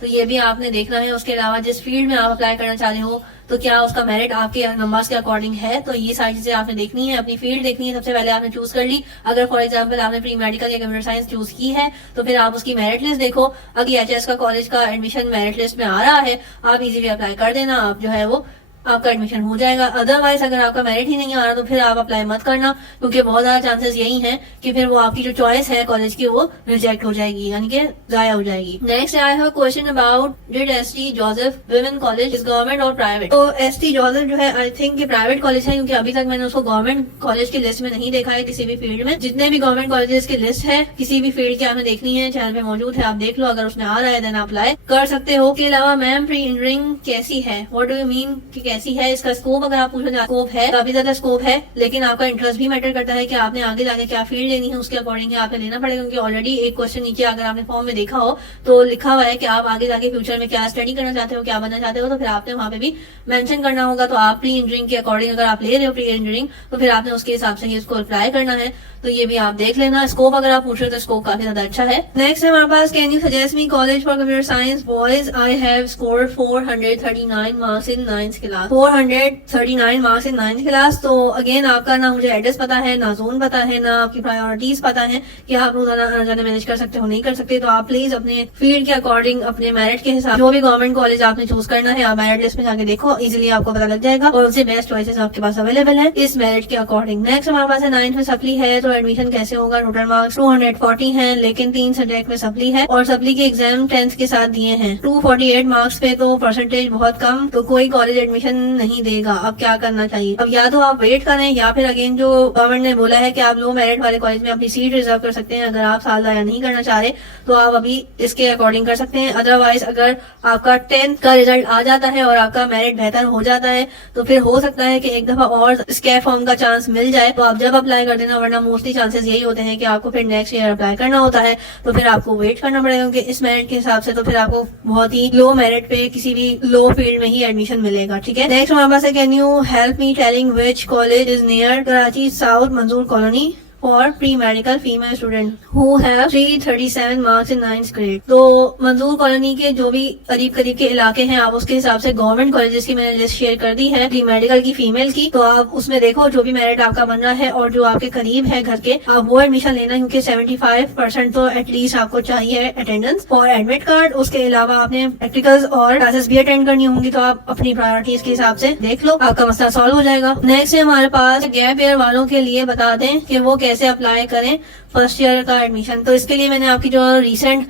तो ये भी आपने देखना है। उसके अलावा जिस फील्ड में आप अप्लाई करना चाह रहे हो तो क्या उसका मेरिट आपके नंबर्स के अकॉर्डिंग है, तो ये सारी चीजें आपने देखनी है। अपनी फील्ड देखनी है, सबसे पहले आपने चूज कर ली। अगर फॉर एग्जांपल आपने प्री मेडिकल या कंप्यूटर साइंस चूज की है तो फिर आप उसकी मेरिट लिस्ट देखो। अगर EHS का कॉलेज का एडमिशन मेरिट लिस्ट में आ रहा है, आप इजीली अप्लाई कर देना, आप जो है वो आपका एडमिशन हो जाएगा। अदरवाइज अगर आपका मेरिट ही नहीं आ रहा तो फिर आप अप्लाई मत करना, क्योंकि बहुत ज्यादा चांसेस यही हैं कि फिर वो आपकी जो चॉइस है कॉलेज की वो रिजेक्ट हो जाएगी, यानी कि जाया हो जाएगी। Next I have question about did ST Joseph women college is government और प्राइवेट? तो ST जोसेफ जो है आई थिंक प्राइवेट कॉलेज है, क्योंकि अभी तक मैंने उसको गवर्नमेंट कॉलेज की लिस्ट में नहीं देखा है किसी भी फील्ड में। जितने भी गवर्नमेंट कॉलेजेस की लिस्ट है किसी भी फील्ड की आपने देखनी है, चैनल पे मौजूद है, आप देख लो। अगर उसमें आ रहा है देन अप्लाई कर सकते हो। के अलावा मैम प्री इंटरिंग कैसी है? व्हाट डू यू मीन कि कैसी है? इसका स्कोप अगर आप पूछो, स्कोप है, काफी ज्यादा स्कोप है, लेकिन आपका इंटरेस्ट भी मैटर करता है कि आपने आगे जाके क्या फील्ड लेनी है, उसके अकॉर्डिंग आपने लेना पड़ेगा। क्योंकि ऑलरेडी एक क्वेश्चन नीचे अगर आपने फॉर्म में देखा हो तो लिखा हुआ है कि आप आगे जाके फ्यूचर में क्या स्टडी करना चाहते हो, क्या बनना चाहते हो, तो फिर आपने वहाँ पे भी मेंशन करना होगा। तो आप प्री इंटरिंग के अकॉर्डिंग अगर आप ले रहे हो प्री इंटरिंग तो फिर आपने उसके हिसाब से इसको अप्लाई करना है, तो ये भी आप देख लेना। स्कोप अगर आप पूछ रहे हो तो स्कोप काफी ज्यादा अच्छा है। नेक्स्ट है हमारे पास can you suggest me college for computer science boys? I have scored 439 marks in 9th class. 439 marks in 9th class. तो अगेन आपका ना मुझे एड्रेस पता है, ना जोन पता है, ना आपकी प्रायोरिटीज पता है कि आप रोजाना आना जाना मैनेज कर सकते हो नहीं कर सकते। तो आप प्लीज अपने फील्ड के अकॉर्डिंग अपने मेरिट के हिसाब जो भी गवर्नमेंट कॉलेज आपने चूज करना है आप मेरिट लिस्ट में जाके देखो, इजीली आपको पता लग जाएगा और उससे बेस्ट चॉइसेस आपके पास अवेलेबल है इस मेरिट के अकॉर्डिंग। नेक्स्ट हमारे पास है 9th में सप्ली है, तो एडमिशन कैसे होगा? टोटल मार्क्स 240 हैं, लेकिन 3 सब्जेक्ट में सप्ली है और सप्ली के एग्जाम 10th के साथ दिए हैं। 248 मार्क्स पे तो परसेंटेज बहुत कम, तो कोई कॉलेज एडमिशन नहीं देगा। अब क्या करना चाहिए? अब या तो आप वेट करें या फिर अगेन जो गवर्नमेंट ने बोला है कि आप लो मेरिट वाले कॉलेज में अपनी सीट रिजर्व कर सकते हैं। अगर आप साल जाया नहीं करना चाह रहे तो आप अभी इसके अकॉर्डिंग कर सकते हैं। अदरवाइज अगर आपका 10th का रिजल्ट आ जाता है और आपका मेरिट बेहतर हो जाता है तो फिर हो सकता है कि एक दफा और स्कैप फॉर्म का चांस मिल जाए, तो आप जब अप्लाई कर देना, वरना मोस्टली चांसेस यही होते हैं कि आपको फिर नेक्स्ट ईयर अप्लाई करना होता है, तो फिर आपको वेट करना पड़ेगा। क्योंकि इस मेरिट के हिसाब से तो फिर आपको बहुत ही लो मेरिट पे किसी भी लो फील्ड में ही एडमिशन मिलेगा, ठीक है। नेक्स्ट हमारे पास है can you help me telling which college is near Karachi south Manzoor colony for pre medical female student who have 337 marks in 9th grade? तो मंजूर कॉलोनी के जो भी करीब करीब के इलाके हैं आप उसके हिसाब से गवर्नमेंट कॉलेजेस की मैंने लिस्ट शेयर कर दी है प्री मेडिकल की फीमेल की, तो आप उसमें देखो जो भी मेरिट आपका बन रहा है और जो आपके करीब है घर के, आप वो एडमिशन लेना, क्योंकि 75% तो एटलीस्ट आपको चाहिए अटेंडेंस फॉर एडमिट कार्ड। उसके अलावा आपने प्रैक्टिकल्स और क्लासेस भी अटेंड करनी होंगी, तो आप अपनी प्रायोरिटीज के हिसाब से देख लो, आपका मसला सॉल्व हो जाएगा। नेक्स्ट है हमारे पास गैप ईयर वालों के लिए बता दें कि वो कैसे अप्लाई करें फर्स्ट ईयर का एडमिशन। तो इसके लिए मैंने आपकी जो रिसेंट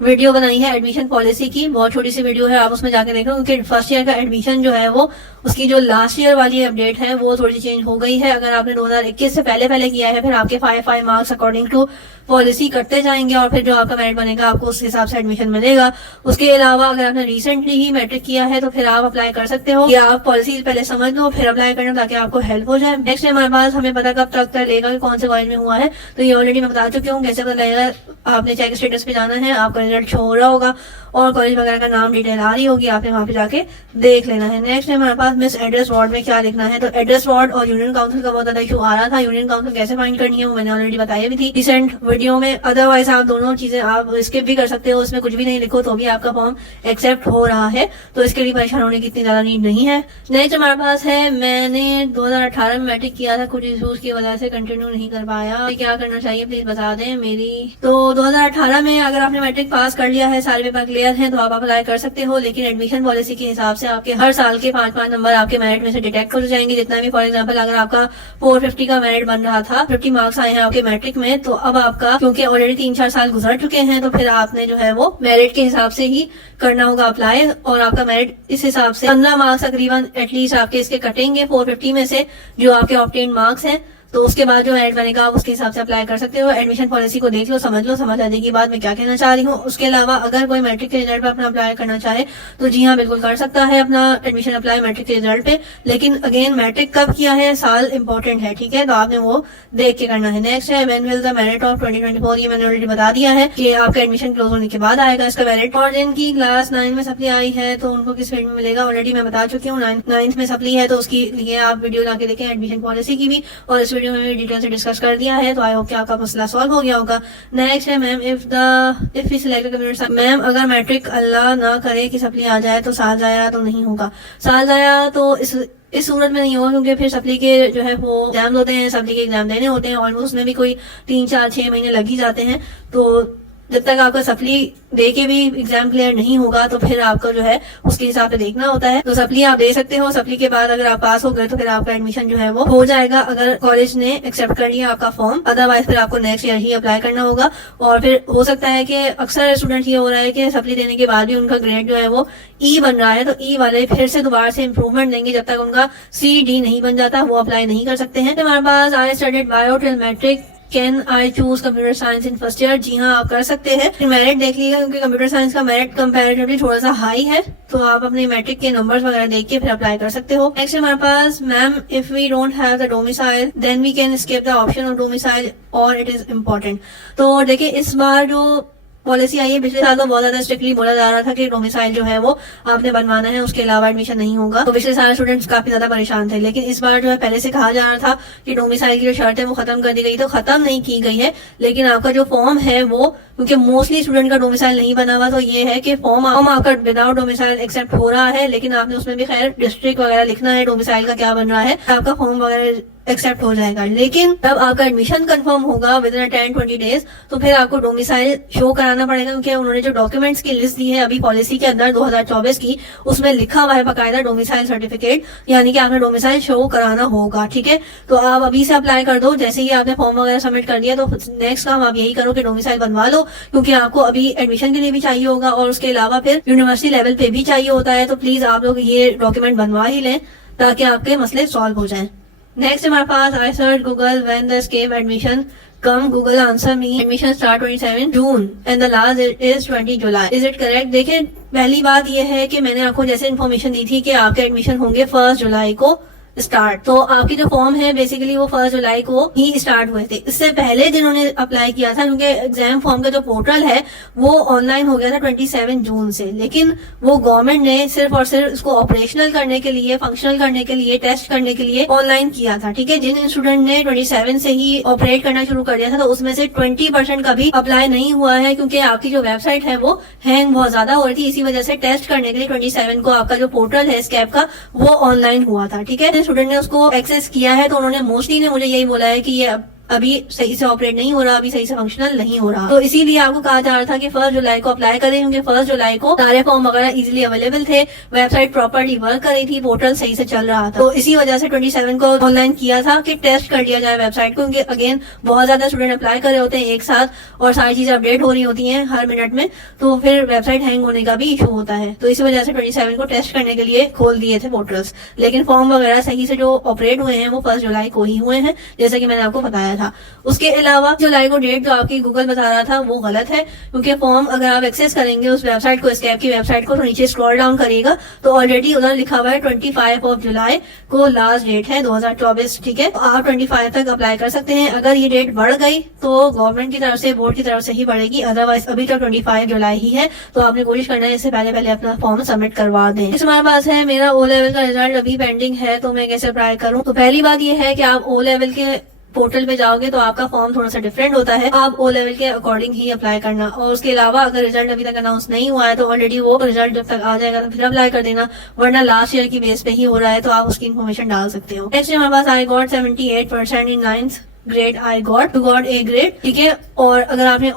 वीडियो बनाई है एडमिशन पॉलिसी की, बहुत छोटी सी वीडियो है, आप उसमें जाके देख लो। क्योंकि फर्स्ट ईयर का एडमिशन जो है वो उसकी जो लास्ट ईयर वाली अपडेट है वो थोड़ी चेंज हो गई है। अगर आपने 2021 से पहले किया है फिर आपके 5 मार्क्स अकॉर्डिंग टू पॉलिसी करते जाएंगे और फिर जो आपका मेरिट बनेगा आपको उस हिसाब से एडमिशन मिलेगा। उसके अलावा अगर आपने रिसेंटली ही मैट्रिक किया है तो फिर आप अप्लाई कर सकते हो, या आप पॉलिसी पहले समझ लो फिर अप्लाई करना ताकि आपको हेल्प हो जाए। नेक्स्ट हमारे पास हमें पता कब तक लगेगा कि कौन से कॉलेज में हुआ है, तो ये ऑलरेडी मैं बता चुकी हूँ कैसे पता लगेगा। आपने चेक स्टेटस पे जाना है, आपका रिजल्ट शो हो रहा होगा और कॉलेज वगैरह का नाम डिटेल आ रही होगी, आपने वहाँ पे जाके देख लेना है। नेक्स्ट है हमारे पास में इस एड्रेस वार्ड में क्या लिखना है। तो एड्रेस वार्ड और यूनियन काउंसिल का बहुत ज्यादा इशू आ रहा था। यूनियन काउंसिल कैसे फाइंड करनी है वो मैंने ऑलरेडी बताई भी थी रिसेंट वीडियो में। अदरवाइज आप दोनों चीजें आप स्किप भी कर सकते हो, उसमें कुछ भी नहीं लिखो तो भी आपका फॉर्म एक्सेप्ट हो रहा है, तो इसके लिए परेशान होने की इतनी ज्यादा नीड नहीं है। नेक्स्ट हमारे पास है, मैंने 2018 में मैट्रिक किया था, कुछ इशूज की वजह से कंटिन्यू नहीं कर पाया, क्या करना चाहिए प्लीज बता दें मेरी। तो 2018 में अगर आपने मैट्रिक पास कर लिया है, सारे पेपर क्लियर हैं, तो आप अप्लाई कर सकते हो, लेकिन एडमिशन पॉलिसी के हिसाब से आपके हर साल के 5-5 नंबर आपके मेरिट में से डिटेक्ट हो जाएंगे। जितना भी, फॉर एग्जाम्पल अगर आपका 450 का मेरिट बन रहा था, 50 मार्क्स आए हैं आपके मैट्रिक में, तो अब आपका क्योंकि ऑलरेडी 3-4 साल गुजर चुके हैं, तो फिर आपने जो है वो मेरिट के हिसाब से ही करना होगा अप्लाई, और आपका मेरिट इस हिसाब से 15 मार्क्स तकरीबन एटलीस्ट आपके इसके कटेंगे 450 में से, जो आपके ऑब्टेन मार्क्स हैं। तो उसके बाद जो मेरिट बनेगा आप उसके हिसाब से अप्लाई कर सकते हो। एडमिशन पॉलिसी को देख लो, समझ आ जाएगी बात मैं क्या कहना चाह रही हूँ। उसके अलावा अगर कोई मैट्रिक के रिजल्ट पे अपना अप्लाई करना चाहे तो जी हाँ बिल्कुल कर सकता है अपना एडमिशन अप्लाई मैट्रिक के रिजल्ट पे, लेकिन अगेन मैट्रिक कब किया है, साल इंपॉर्टेंट है, ठीक है, तो आपने वो देख के करना है। नेक्स्ट है, when will the merit of 2024, ये मैंने ऑलरेडी बता दिया है कि आपका एडमिशन क्लोज होने के बाद आएगा इसका मेरिट। और जिनकी क्लास 9 में सप्ली आई है तो उनको किस फील्ड में मिलेगा ऑलरेडी मैं बता चुकी हूँ। 9th में सप्ली है तो उसकी लिए आप वीडियो लाके देखें एडमिशन पॉलिसी की भी, और इस वीडियो में भी डिटेल से डिस्कस कर दिया है, तो आई होप कि आपका मसला सॉल्व हो गया होगा। नेक्स्ट है, ma'am if we select computer, ma'am अगर मैट्रिक अल्लाह ना करे कि सप्ली आ जाए तो साल जाया तो नहीं होगा। साल जाया तो इस सूरत में नहीं होगा, क्योंकि फिर सप्ली के जो है वो एग्जाम होते हैं, सप्ली के एग्जाम देने होते हैं, ऑलमोस्ट उसमें भी कोई 3-4-6 महीने लग ही जाते हैं। तो जब तक आपका सप्ली दे के भी एग्जाम क्लियर नहीं होगा तो फिर आपका जो है उसके हिसाब से देखना होता है। तो सप्ली आप दे सकते हो, सप्ली के बाद अगर आप पास हो गए तो फिर आपका एडमिशन जो है वो हो जाएगा, अगर कॉलेज ने एक्सेप्ट कर लिया आपका फॉर्म। अदरवाइज फिर आपको नेक्स्ट ईयर ही अप्लाई करना होगा। और फिर हो सकता है कि अक्सर स्टूडेंट ये हो रहा है कि सप्ली देने के बाद भी उनका ग्रेड जो है वो ई बन रहा है, तो ई वाले फिर से दोबारा से इम्प्रूवमेंट देंगे, जब तक उनका CD नहीं बन जाता वो अप्लाई नहीं कर सकते हैं। हमारे पास I studied bio till matric, can I choose computer science in first year, जी हाँ आप कर सकते हैं। मेरिट देख लीजिएगा क्योंकि कंप्यूटर साइंस का मेरिट कंपैरेटिवली थोड़ा सा हाई है, तो आप अपने मैट्रिक के नंबर्स वगैरह देख के फिर अप्लाई कर सकते हो। नेक्स्ट हमारे पास, ma'am if we don't have the domicile then we can skip the option of domicile और इट इज इम्पोर्टेंट। तो देखिए इस बार जो पॉलिसी आई है, पिछले साल तो बहुत ज्यादा स्ट्रिक्टली बोला जा रहा था कि डोमिसाइल जो है वो आपने बनवाना है, उसके अलावा एडमिशन नहीं होगा, तो पिछले साल स्टूडेंट्स काफी ज्यादा परेशान थे। लेकिन इस बार जो है पहले से कहा जा रहा था कि डोमिसाइल की जो शर्त है वो खत्म कर दी गई, तो खत्म नहीं की गई है, लेकिन आपका जो फॉर्म है वो, क्योंकि मोस्टली स्टूडेंट का डोमिसाइल नहीं बना हुआ, तो ये है कि फॉर्म आपका विदाउट डोमिसाइल एक्सेप्ट हो रहा है, लेकिन आपने उसमें भी खैर डिस्ट्रिक्ट वगैरह लिखना है, डोमिसाइल का क्या बन रहा है, आपका फॉर्म वगैरह एक्सेप्ट हो जाएगा। लेकिन जब आपका एडमिशन कंफर्म होगा विद इन 10-20 डेज, तो फिर आपको डोमिसाइल शो कराना पड़ेगा, क्योंकि उन्होंने जो डॉक्यूमेंट्स की लिस्ट दी है अभी पॉलिसी के अंदर 2024 की, उसमें लिखा हुआ है बकायदा डोमिसाइल सर्टिफिकेट, यानी कि आपने डोमिसाइल शो कराना होगा, ठीक है। तो आप अभी से अप्लाई कर दो, जैसे ही आपने फॉर्म वगैरह सबमिट कर दिया तो नेक्स्ट काम आप यही करो कि डोमिसाइल बनवा लो, क्योंकि आपको अभी एडमिशन के लिए भी चाहिए होगा और उसके अलावा फिर यूनिवर्सिटी लेवल पे भी चाहिए होता है। तो प्लीज आप लोग ये डॉक्यूमेंट बनवा ही लें ताकि आपके मसले सॉल्व हो जाएं। नेक्स्ट हमारे पास, I search Google when the scape admission come, Google answer me admission start 27 June and the last is 20 July, is it correct. देखिए पहली बात यह है कि मैंने आपको जैसे इन्फॉर्मेशन दी थी कि आपके एडमिशन होंगे 1 जुलाई को स्टार्ट, तो आपकी जो फॉर्म है बेसिकली वो 1 जुलाई को ही स्टार्ट हुए थे। इससे पहले जिन्होंने अप्लाई किया था, क्योंकि एग्जाम फॉर्म का जो पोर्टल है वो ऑनलाइन हो गया था 27 जून से, लेकिन वो गवर्नमेंट ने सिर्फ और सिर्फ इसको ऑपरेशनल करने के लिए, फंक्शनल करने के लिए, टेस्ट करने के लिए ऑनलाइन किया था, ठीक है। जिन स्टूडेंट ने 27 से ही ऑपरेट करना शुरू कर दिया था, तो उसमें से 20% का भी अप्लाई नहीं हुआ है, क्योंकि आपकी जो वेबसाइट है वो हैंग बहुत ज्यादा हो रही थी। इसी वजह से टेस्ट करने के लिए 27 को आपका जो पोर्टल है स्कैप का वो ऑनलाइन हुआ था, ठीक है। स्टूडेंट ने उसको एक्सेस किया है तो उन्होंने मोस्टली ने मुझे यही बोला है कि ये अभी सही से ऑपरेट नहीं हो रहा, अभी सही से फंक्शनल नहीं हो रहा, तो इसीलिए आपको कहा जा रहा था कि 1 जुलाई को अप्लाई करें, क्योंकि 1 जुलाई को सारे फॉर्म वगैरह इजीली अवेलेबल थे, वेबसाइट प्रॉपर्ली वर्क कर रही थी, पोर्टल सही से चल रहा था। तो इसी वजह से 27 को ऑनलाइन किया था कि टेस्ट कर लिया जाए वेबसाइट को, क्योंकि अगेन बहुत ज्यादा स्टूडेंट अप्लाई कर रहे होते हैं एक साथ और सारी चीजें अपडेट हो रही होती हैं हर मिनट में, तो फिर वेबसाइट हैंग होने का भी इशू होता है। तो इसी वजह से 27 को टेस्ट करने के लिए खोल दिए थे पोर्टल्स, लेकिन फॉर्म वगैरह सही से जो ऑपरेट हुए हैं वो 1 जुलाई को ही हुए हैं, जैसे कि मैंने आपको बताया था। उसके अलावा जुलाई को डेट जो आपकी गूगल बता रहा था वो गलत है, क्योंकि फॉर्म अगर आप एक्सेस करेंगे उस वेबसाइट को, स्कैप की वेबसाइट को, तो नीचे स्क्रॉल डाउन करिएगा तो ऑलरेडी उधर लिखा हुआ है 25 जुलाई को लास्ट डेट है 2024। ठीक है, तो आप 25 तक अप्लाई कर सकते हैं। अगर ये डेट बढ़ गई तो गवर्नमेंट की तरफ से, बोर्ड की तरफ से ही बढ़ेगी, अदरवाइज अभी तो 25 जुलाई ही है, तो आपने कोशिश करना है इससे पहले अपना फॉर्म सबमिट करवा दें। इस हमारे पास है मेरा ओ लेवल का रिजल्ट अभी पेंडिंग है, तो मैं कैसे अप्लाई करूं। तो पहली बात ये है कि आप ओ लेवल के पोर्टल पे जाओगे तो आपका फॉर्म थोड़ा सा डिफरेंट होता है, आप ओ लेवल के अकॉर्डिंग ही अप्लाई करना। और उसके अलावा अगर रिजल्ट अभी तक अनाउंस नहीं हुआ है तो ऑलरेडी वो रिजल्ट जब तक आ जाएगा तो फिर अप्लाई कर देना, वरना लास्ट ईयर की बेस पे ही हो रहा है तो आप उसकी इन्फॉर्मेशन डाल सकते हो। नेक्स्ट हमारे पास I got 78% in 9th grade, I got A grade. ठीक है, और अगर आपने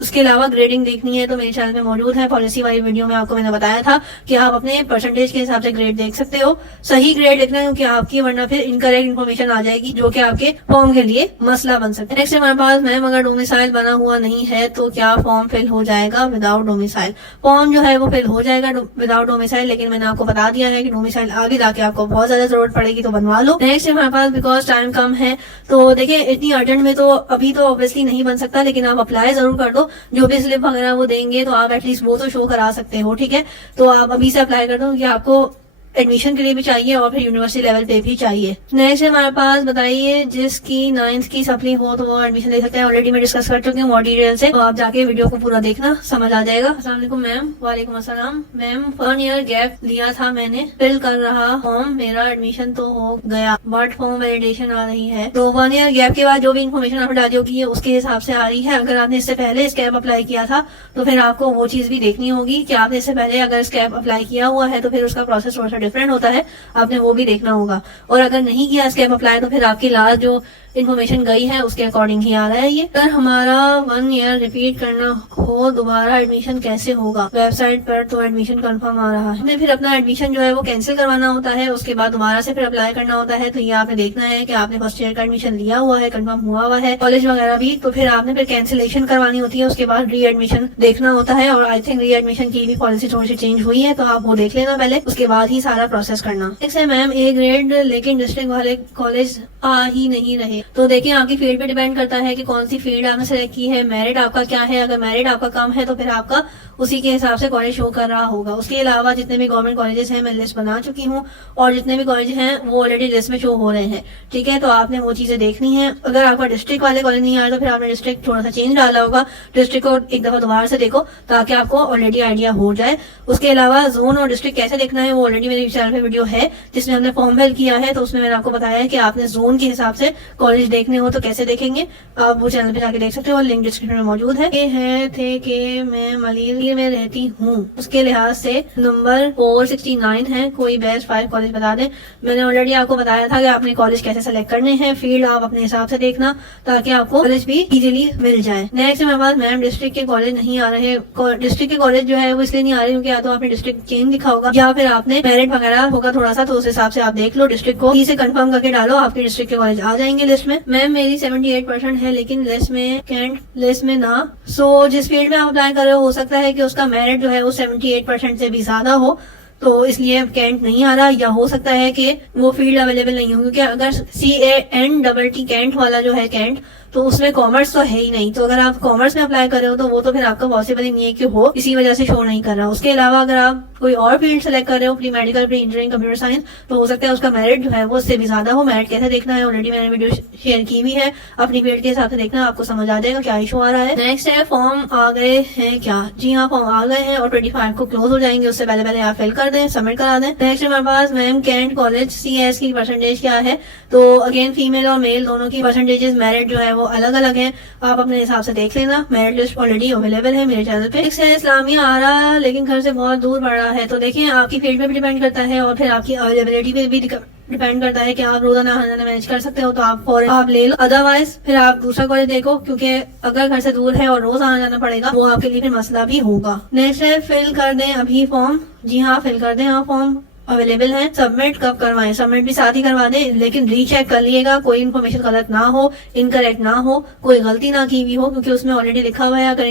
उसके अलावा ग्रेडिंग देखनी है तो मेरे चैनल में मौजूद है, पॉलिसी वाली वीडियो में आपको मैंने बताया था कि आप अपने परसेंटेज के हिसाब से ग्रेड देख सकते हो। सही ग्रेड देखना है क्योंकि आपकी, वरना फिर इनकरेक्ट इन्फॉर्मेशन आ जाएगी जो कि आपके फॉर्म के लिए मसला बन सकता है। नेक्स्ट हमारे पास, मैम अगर डोमिसाइल बना हुआ नहीं है तो क्या फॉर्म फिल हो जाएगा विदाउट डोमिसाइल। फॉर्म जो है वो फिल हो जाएगा विदाउट डोमिसाइल, लेकिन मैंने आपको बता दिया है कि डोमिसाइल आगे जाके आपको बहुत ज्यादा जरूरत पड़ेगी तो बनवा लो। नेक्स्ट हमारे पास, बिकॉज टाइम कम है तो देखिए इतनी अर्जेंट में तो अभी तो ऑब्वियसली नहीं बन सकता, लेकिन आप अप्लाई जरूर कर दो। जो भी स्लिप वगैरह वो देंगे तो आप एटलीस्ट वो तो शो करा सकते हो। ठीक है, तो आप अभी से अप्लाई कर दो कि आपको एडमिशन के लिए भी चाहिए और फिर यूनिवर्सिटी लेवल पे भी चाहिए। नेक्स्ट हमारे पास, बताइए जिसकी 9th की सप्ली हो तो वो एडमिशन ले सकते हैं। ऑलरेडी मैं डिस्कस कर चुकी हूँ और डिटेल से, तो आप जाके वीडियो को पूरा देखना, समझ आ जाएगा। अस्सलाम वालेकुम मैम। वालेकुम अस्सलाम मैम। 1 ईयर गैप लिया था मैंने, फिल कर रहा फॉर्म, मेरा एडमिशन तो हो गया बट फॉर्म वैलिडेशन आ रही है। तो 1 ईयर गैप के बाद जो भी इन्फॉर्मेशन आपने डाली होगी उसके हिसाब से आ रही है। अगर आपने इससे पहले स्कैप अप्लाई किया था तो फिर आपको वो चीज भी देखनी होगी कि आपने इससे पहले अगर स्कैप अप्लाई किया हुआ है तो फिर उसका प्रोसेस थोड़ा सा डिफरेंट होता है, आपने वो भी देखना होगा। और अगर नहीं किया स्कैप अप्लाई तो फिर आपकी लास्ट जो इन्फॉर्मेशन गई है उसके अकॉर्डिंग ही आ रहा है ये। अगर हमारा 1 ईयर रिपीट करना हो दोबारा एडमिशन कैसे होगा। वेबसाइट पर तो एडमिशन कंफर्म आ रहा है, हमें फिर अपना एडमिशन जो है वो कैंसिल करवाना होता है, उसके बाद दोबारा से फिर अप्लाई करना होता है। तो ये आपने देखना है कि आपने फर्स्ट ईयर का एडमिशन लिया हुआ है, कंफर्म हुआ हुआ है, कॉलेज वगैरह भी, तो फिर आपने फिर कैंसिलेशन करवानी होती है, उसके बाद री एडमिशन देखना होता है। और आई थिंक री एडमिशन की भी पॉलिसी थोड़ी सी चेंज हुई है, तो आप वो देख लेना पहले, उसके बाद ही सारा प्रोसेस करना। नेक्स्ट है मैम, ए ग्रेड लेकिन डिस्ट्रिक्ट वाले कॉलेज आ ही नहीं रहे। तो देखिए आपकी फील्ड पे डिपेंड करता है कि कौन सी फील्ड आपने सेलेक्ट की है, मेरिट आपका क्या है। अगर मेरिट आपका कम है तो फिर आपका उसी के हिसाब से कॉलेज शो कर रहा होगा। उसके अलावा जितने भी गवर्नमेंट कॉलेजेस हैं मैं लिस्ट बना चुकी हूँ, और जितने भी कॉलेज हैं वो ऑलरेडी लिस्ट में शो हो रहे हैं। ठीक है, तो आपने वो चीजें देखनी है। अगर आपका डिस्ट्रिक्ट वाले कॉलेज नहीं आ रहा तो फिर आपने डिस्ट्रिक्ट थोड़ा सा चेंज डाला होगा, डिस्ट्रिक्ट को एक दफा दोबारा से देखो ताकि आपको ऑलरेडी आइडिया हो जाए। उसके अलावा जोन और डिस्ट्रिक्ट कैसे देखना है वो ऑलरेडी मेरे चैनल पे वीडियो है जिसमें हमने फॉर्म फिल किया है, तो उसमें मैंने आपको बताया है कि आपने जोन के हिसाब से कॉलेज देखने हो तो कैसे देखेंगे, आप वो चैनल पे जाके देख सकते हो, लिंक डिस्क्रिप्शन में मौजूद है। ये है थे कि मैं मलिर में रहती हूँ, उसके लिहाज से नंबर 469 है, कोई बेस्ट 5 कॉलेज बता दें। मैंने ऑलरेडी आपको बताया था कि आपने कॉलेज कैसे सेलेक्ट करने हैं, फील्ड आप अपने हिसाब से देखना ताकि आपको कॉलेज भी इजीली मिल जाए। नेक्स्ट हमारे पास, मैम डिस्ट्रिक्ट के कॉलेज नहीं आ रहे। डिस्ट्रिक्ट के कॉलेज जो है वो इसलिए नहीं आ रहे क्योंकि या तो आपने डिस्ट्रिक्ट चेंज लिखा होगा या फिर आपने मेरिट वगैरह होगा थोड़ा सा, तो उस हिसाब से आप देख लो, डिस्ट्रिक्ट को से कंफर्म करके डालो, आपके डिस्ट्रिक्ट के कॉलेज आ जाएंगे लिस्ट में। मैम मेरी 78% है लेकिन लिस्ट में कैंट लिस्ट में ना। सो जिस फील्ड में आप अप्लाई कर रहे हो सकता है कि उसका मेरिट जो है वो 78% से भी ज्यादा हो, तो इसलिए कैंट नहीं आ रहा, या हो सकता है कि वो फील्ड अवेलेबल नहीं हो, क्योंकि अगर CANTT कैंट वाला जो है कैंट, तो उसमें कॉमर्स तो है ही नहीं। तो अगर आप कॉमर्स में अप्लाई कर रहे हो तो वो तो फिर आपका पॉसिबल ही नहीं है कि हो, इसी वजह से शो नहीं कर रहा। उसके अलावा अगर आप कोई और फील्ड सेलेक्ट कर रहे हो, pre medical, pre engineering, computer science, तो हो सकता है उसका मेरिट जो है वो उससे भी ज्यादा हो। मेरिट कैसे देखना है ऑलरेडी मैंने वीडियो शेयर की हुई है, अपनी फील्ड के हिसाब से देखना, आपको समझ आ जाएगा क्या इशू आ रहा है। नेक्स्ट है, फॉर्म आ गए हैं क्या। जी हाँ, फॉर्म आ गए हैं और 25 को क्लोज हो जाएंगे, उससे पहले पहले आप फिल कर दें, सबमिट करा दें। नेक्स्ट हमारे पास, मैम कैंट कॉलेज CS की परसेंटेज क्या है। तो अगेन फीमेल और मेल दोनों की परसेंटेजेस मेरिट जो है वो अलग अलग है, आप अपने हिसाब से देख लेना। मेरिट लिस्ट ऑलरेडी अवेलेबल है मेरे चैनल पे। नेक्स्ट है, इस्लामिया आ रहा लेकिन घर से बहुत दूर पड़ रहा है। तो देखिए आपकी फील्ड पे भी डिपेंड करता है और फिर आपकी अवेलेबिलिटी पे भी डिपेंड करता है कि आप रोजाना आना मैनेज कर सकते हो तो आप ले लो, अदरवाइज फिर आप दूसरा कॉलेज देखो, क्योंकि अगर घर से दूर है और रोज आना जाना पड़ेगा वो आपके लिए फिर मसला भी होगा। नेक्स्ट है, फिल कर दें अभी फॉर्म। जी हाँ, फिल कर दें आप फॉर्म। अवेलेबल हैं। सबमिट कब करवाएं? सबमिट भी साथ ही करवा दें, लेकिन रीचेक कर लिएगा, कोई इन्फॉर्मेशन गलत ना हो, इनकरेक्ट ना हो, कोई गलती ना की हुई हो, क्योंकि उसमें ऑलरेडी लिखा हुआ है अगर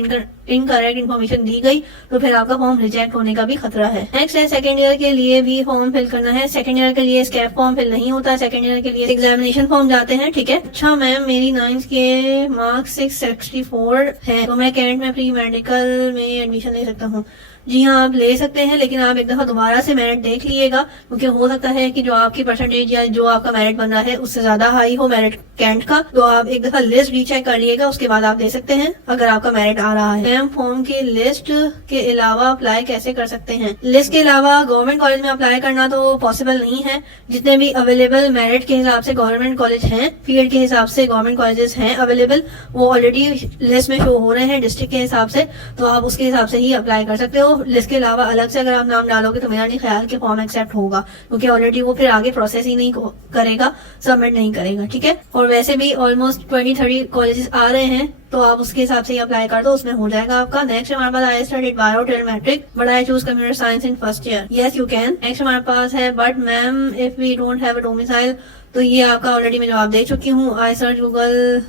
इनकरेक्ट इन्फॉर्मेशन दी गई तो फिर आपका फॉर्म रिजेक्ट होने का भी खतरा है। नेक्स्ट है सेकंड ईयर के लिए भी फॉर्म फिल करना है। सेकंड ईयर के लिए स्कैप फॉर्म फिल नहीं होता, सेकंड ईयर के लिए एग्जामिनेशन फॉर्म जाते हैं, ठीक है। अच्छा मैम, मेरी 9th के मार्क्स 664 है, तो मैं कैंट में प्री मेडिकल में एडमिशन ले सकता हूँ? जी हाँ, आप ले सकते हैं, लेकिन आप एक दफा दोबारा से मेरिट देख लीजिएगा, क्योंकि हो सकता है कि जो आपकी परसेंटेज या जो आपका मेरिट बन रहा है उससे ज्यादा हाई हो मेरिट कैंट का। तो आप एक दफा लिस्ट रीचेक कर लीजिएगा, उसके बाद आप दे सकते हैं अगर आपका मेरिट आ रहा है। मैम, फॉर्म की लिस्ट के अलावा अप्लाई कैसे कर सकते हैं? लिस्ट के अलावा गवर्नमेंट कॉलेज में अप्लाई करना तो पॉसिबल नहीं है। जितने भी अवेलेबल मेरिट के हिसाब से गवर्नमेंट कॉलेज हैं, फील्ड के हिसाब से गवर्नमेंट कॉलेजेस हैं अवेलेबल, वो ऑलरेडी लिस्ट में शो हो रहे हैं डिस्ट्रिक्ट के हिसाब से, तो आप उसके हिसाब से ही अप्लाई कर सकते हो। लिस्ट के अलावा अलग से अगर आप नाम डालोगे तो मेरा नहीं ख्याल कि फॉर्म एक्सेप्ट होगा, क्योंकि ऑलरेडी वो फिर आगे प्रोसेस ही नहीं करेगा, सबमिट नहीं करेगा, ठीक है। और वैसे भी ऑलमोस्ट 20-30 कॉलेजेस आ रहे हैं, तो आप उसके हिसाब से ही अप्लाई कर दो, उसमें हो जाएगा आपका। नेक्स्ट हमारे पास I studied bio till matric, but I choose computer science in first year. Yes you can. Next हमारे पास है but ma'am if we don't have a domicile, तो ये आपका ऑलरेडी मैं जवाब दे चुकी हूँ। आई सर्च गूगल,